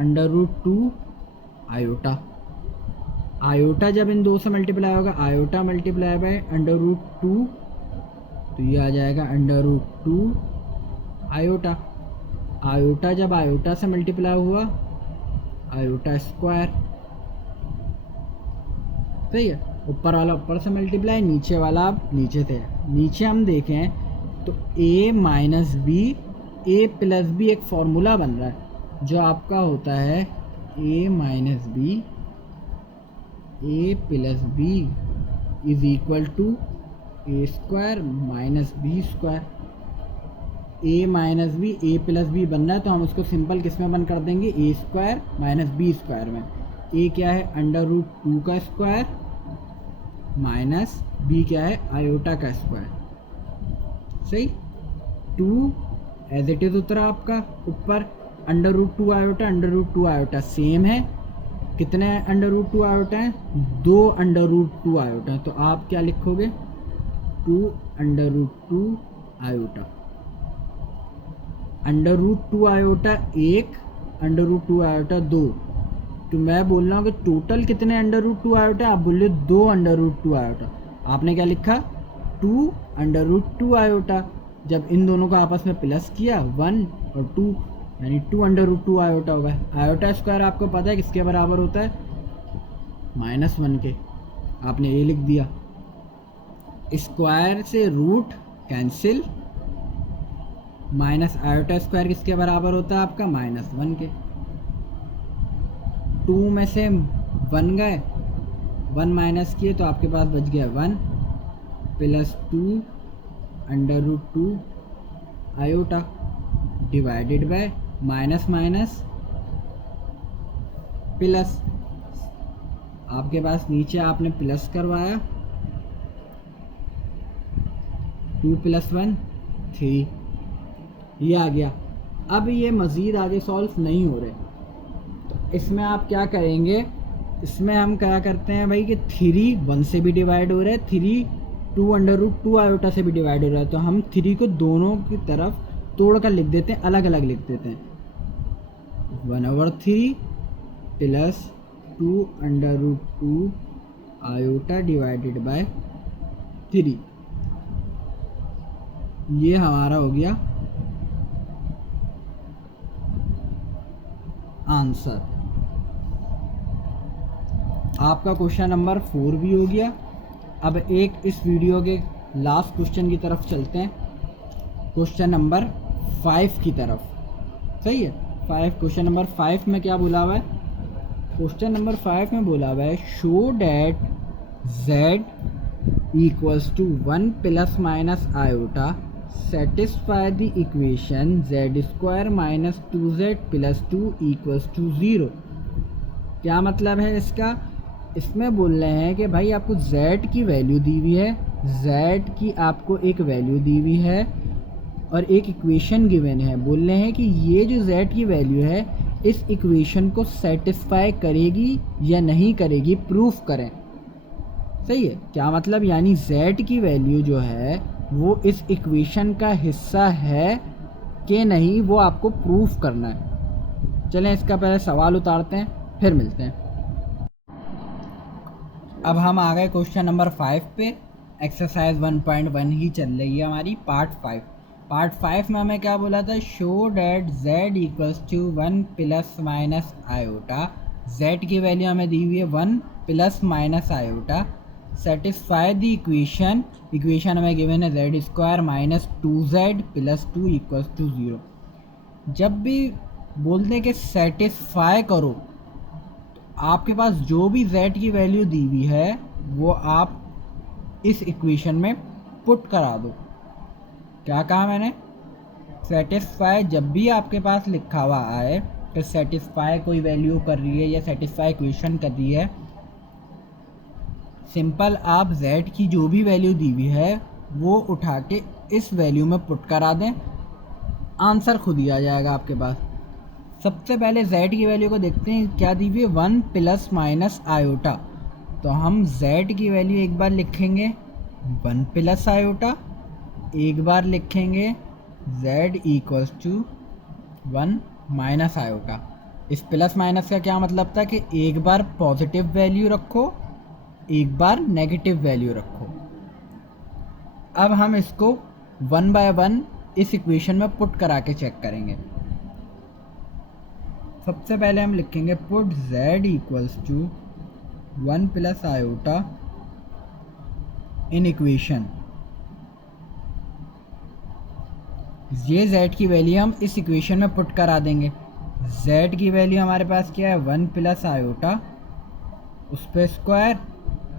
√2 iota. Iota जब इन दो से मल्टीप्लाई होगा, आयोटा मल्टीप्लाई बाय √2, तो ये आ जाएगा √2 आयोटा। आयोटा जब आयोटा से मल्टीप्लाई हुआ, आयोटा स्क्वायर, सही है। ऊपर वाला ऊपर से मल्टीप्लाई, नीचे वाला आप नीचे से। नीचे हम देखें तो a minus b, a plus b एक फॉर्मूला बन रहा है जो आपका होता है a minus b, a plus b is equal to a square minus b square. a minus b, a plus b बन रहा है तो हम उसको सिंपल किस में बन कर देंगे, a square minus b square में। a क्या है, √2 का स्क्वायर माइनस b क्या है, आयोटा का स्क्वायर, सही। 2 एज इट इज उतरा आपका ऊपर, √2 आयोटा, √2 आयोटा सेम है। कितने √2 आयोटा हैं, 2 √2 आयोटा। तो आप क्या लिखोगे, 2 √2 आयोटा। √2 iota 1, √2 iota 2। तो मैं बोल रहा हूँ कि टोटल कितने √2 आयोटा, आप बोल रहे हो 2 √2 आयोटा। आपने क्या लिखा, 2 √2 आयोटा। जब इन दोनों को आपस में प्लस किया 1 और 2, यानी 2 √2 आयोटा होगा। आयोटा स्क्वायर आपको पता है किसके बराबर होता है, -1 के। आपने ये लिख दिया, स्क्वायर से root cancel, minus iota square किसके बराबर होता है आपका, -1 के। 2 में से 1 गए, 1 माइनस किए तो आपके पास बच गया 1 plus 2 √2 iota divided by minus minus plus. आपके पास नीचे आपने प्लस करवाया, 2 + 1 3, ये आ गया। अब ये मज़ीद आगे सॉल्व नहीं हो रहे, तो इसमें आप क्या करेंगे, इसमें हम क्या करते हैं भाई कि 3 1 से भी डिवाइड हो रहा है, 3 2√2 आयोटा से भी डिवाइड हो रहा है, तो हम 3 को दोनों की तरफ तोड़ कर लिख देते हैं, अलग अलग लिख देते हैं। 1/3 प्लस 2√2 आयोटा डिवाइडेड बाय 3, ये हमारा हो गया आंसर। आपका क्वेश्चन नंबर 4 भी हो गया। अब एक इस वीडियो के लास्ट क्वेश्चन की तरफ चलते हैं, क्वेश्चन नंबर 5 की तरफ। सही है, 5। क्वेश्चन नंबर 5 में क्या बोला हुआ है? क्वेश्चन नंबर 5 में बोला हुआ है show that z equals to 1 plus minus iota satisfy the equation z² minus 2z plus 2 equals to 0। क्या मतलब है इसका? इसमें बोल रहे हैं कि भाई आपको z की वैल्यू दी हुई है, z की आपको एक वैल्यू दी हुई है और एक इक्वेशन गिवन है। बोल रहे हैं कि ये जो z की वैल्यू है इस इक्वेशन को सेटिस्फाई करेगी या नहीं करेगी, प्रूफ करें। सही है, क्या मतलब? यानी z की वैल्यू जो है वो इस इक्वेशन का हिस्सा है कि नहीं, वो आपको प्रूफ करना है। चलें इसका पहले सवाल उतारते हैं, फिर मिलते हैं। अब हम आ गए क्वेश्चन नंबर 5 पे। एक्सरसाइज 1.1 ही चल रही है हमारी, पार्ट 5। पार्ट 5 में हमें क्या बोला था? Show that z equals to 1 plus minus iota. z की वैल्यू हमें दी हुई है 1 plus minus iota. Satisfy the equation, equation हमें गिवन है z² minus 2z plus 2 equals to 0। जब भी बोलते हैं कि सेटिस्फाई करो, तो आपके पास जो भी z की वैल्यू दी हुई है वो आप इस इक्वेशन में पुट करा दो। क्या कहा मैंने? सेटिस्फाई जब भी आपके पास लिखा हुआ आए तो सेटिस्फाई कोई वैल्यू कर रही है या सेटिस्फाई इक्वेशन कर रही है, सिंपल आप z की जो भी वैल्यू दी हुई है वो उठा के इस वैल्यू में पुट करा दें, आंसर खुद ही आ जाएगा आपके पास। सबसे पहले z की वैल्यू को देखते हैं, क्या दी हुई है? 1 प्लस माइनस आयोटा। तो हम z की वैल्यू एक बार लिखेंगे 1 प्लस आयोटा, एक बार लिखेंगे z equals to 1 minus iota. इस प्लस माइनस का क्या मतलब था कि एक बार पॉजिटिव वैल्यू रखो, एक बार नेगेटिव वैल्यू रखो। अब हम इसको 1 बाय 1 इस इक्वेशन में पुट करा के चेक करेंगे। सबसे पहले हम लिखेंगे put z equals to 1 plus iota in equation. ये z की वैल्यू हम इस इक्वेशन में पुट करा देंगे। z की वैल्यू हमारे पास क्या है? 1 प्लस आयोटा, उस पर स्क्वायर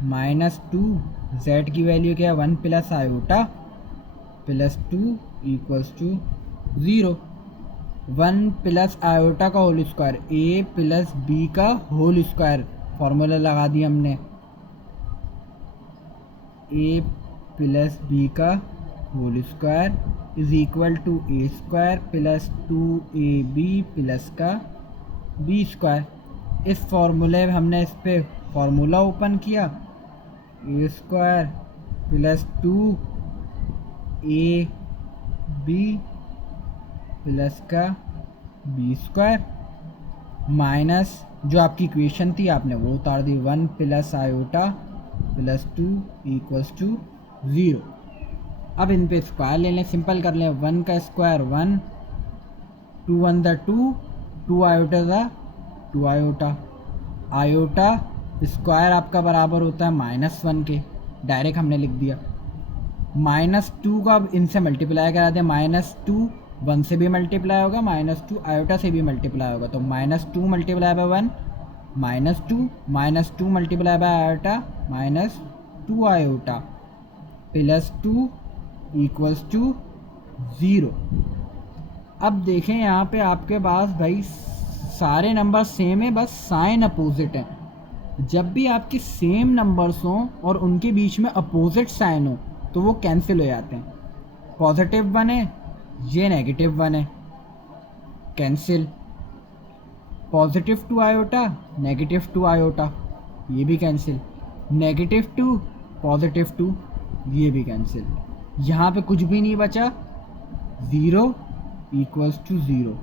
माइनस 2, z की वैल्यू क्या है? 1 plus iota plus 2 equals to 0। 1 plus iota का whole square, a plus b का होल स्क्वायर, फॉर्मूला लगा दिया हमने, a प्लस b का whole square is equal to a square plus 2ab plus का b स्क्वायर। इस फॉर्मूले में हमने इस पर फॉर्मूला ओपन किया, a square plus 2ab plus का b स्क्वायर माइनस जो आपकी इक्वेशन थी आपने वो उतार दी, 1 plus iota plus 2 equals to 0। अब इन पे स्क्वायर ले लें, सिंपल कर लें। 1 का स्क्वायर 1, 2 1 द 2, 2 आयोटा द 2 आयोटा। आयोटा स्क्वायर आपका बराबर होता है -1 के, डायरेक्ट हमने लिख दिया। -2 का अब इनसे मल्टीप्लाई करा दें, -2 1 से भी मल्टीप्लाई होगा, -2 आयोटा से भी मल्टीप्लाई होगा, तो -2 multiply by 1 -2 multiply by iota -2 iota plus 2 equals to 0। अब देखें यहाँ पे आपके पास भाई सारे नंबर सेम है, बस साइन अपोजिट है। जब भी आपके सेम नंबर्स हों और उनके बीच में अपोजिट साइन हो तो वो कैंसिल हो जाते हैं। पॉजिटिव 1 है, ये नेगेटिव 1 है, कैंसिल। +2 आयोटा नेगेटिव 2 आयोटा, ये भी कैंसिल। -2 +2 ये भी कैंसिल, यहाँ पे कुछ भी नहीं बचा, 0 इक्वल्स टू 0।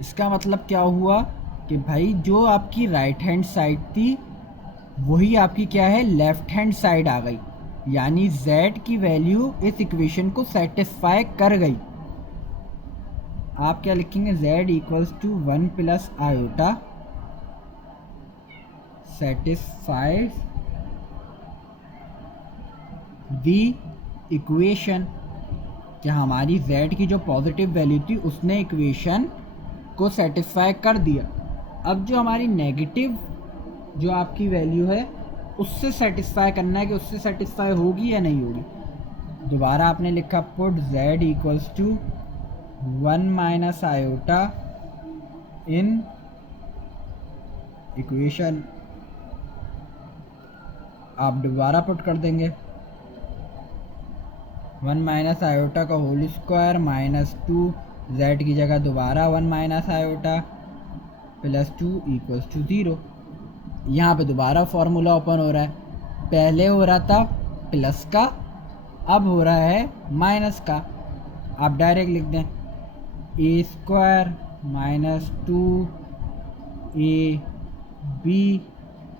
इसका मतलब क्या हुआ कि भाई जो आपकी राइट हैंड साइड थी वही आपकी क्या है, लेफ्ट हैंड साइड आ गई, यानी z की वैल्यू इस इक्वेशन को सेटिस्फाई कर गई। आप क्या लिखेंगे, z equals to 1 plus iota satisfies the equation. क्या हमारी z की जो पॉजिटिव वैल्यू थी उसने इक्वेशन को सेटिस्फाई कर दिया। अब जो हमारी नेगेटिव जो आपकी वैल्यू है उससे सेटिस्फाई करना है कि उससे सेटिस्फाई होगी या नहीं होगी। दोबारा आपने लिखा put z equals to 1 minus iota in equation. आप दोबारा पुट कर देंगे 1 माइनस आयोटा का होल स्क्वायर माइनस 2, z की जगह दोबारा 1 minus iota plus 2 equals to 0। यहाँ पे दोबारा फॉर्मूला ओपन हो रहा है, पहले हो रहा था प्लस का, अब हो रहा है माइनस का। आप डायरेक्ट लिख दें a square minus 2ab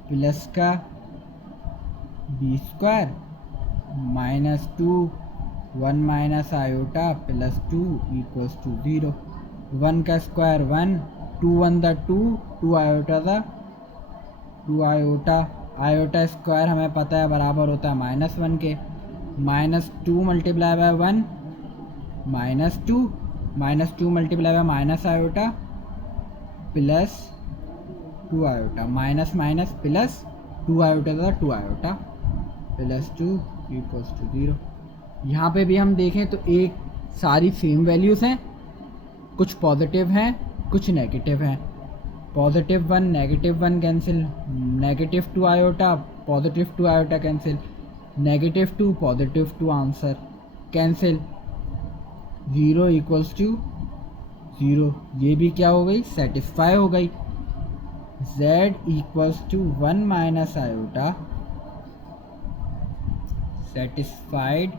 plus का b square minus 2 1 minus iota plus 2 equals to 0। 1 का स्क्वायर 1, 2 1 द 2, 2 आयोटा द 2 आयोटा। आयोटा स्क्वायर हमें पता है बराबर होता है -1 के। -2 multiply by 1 -2, -2 multiply by minus iota plus 2 iota, minus minus plus 2 iota था 2 आयोटा प्लस 2 इक्वल्स टू 0। यहाँ पे भी हम देखें तो एक सारी सेम वैल्यूज़ हैं, कुछ पॉजिटिव हैं कुछ नेगेटिव हैं। Positive 1 negative 1 cancel, negative 2 iota positive 2 iota cancel, negative 2 positive 2 answer cancel, 0 equals to 0। ये भी क्या हो गई, सेटिस्फाई हो गई। z equals to 1 minus iota satisfied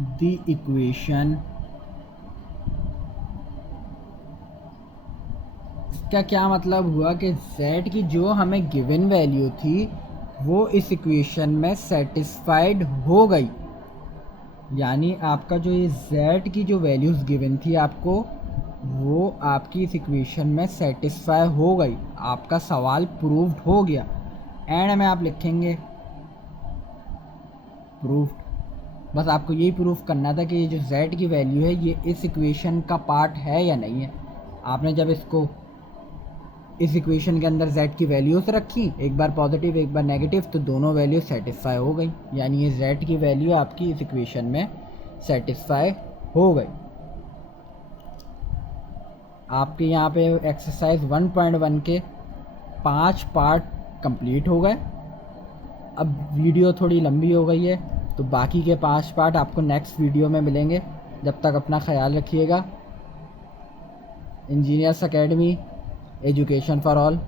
the equation. इसका क्या मतलब हुआ कि z की जो हमें गिवन वैल्यू थी वो इस इक्वेशन में सेटिस्फाइड हो गई, यानी आपका जो ये z की जो वैल्यूज़ गिवन थी आपको वो आपकी इस इक्वेशन में सेटिस्फाई हो गई, आपका सवाल प्रूव्ड हो गया। एंड में आप लिखेंगे प्रूव्ड। बस आपको यही प्रूफ करना था कि ये जो z की वैल्यू है ये इस इक्वेशन का पार्ट है या नहीं है। आपने जब इसको इस इक्वेशन के अंदर z की वैल्यूज़ रखी, एक बार पॉजिटिव एक बार नेगेटिव, तो दोनों वैल्यू सेटिस्फाई हो गई, यानी ये z की वैल्यू आपकी इस इक्वेशन में सेटिस्फाई हो गई। आपके यहाँ पे एक्सरसाइज 1.1 के 5 पार्ट कंप्लीट हो गए। अब वीडियो थोड़ी लंबी हो गई है तो बाकी के 5 पार्ट आपको नेक्स्ट वीडियो में मिलेंगे। जब तक अपना ख्याल रखिएगा। Engineers academy education for all.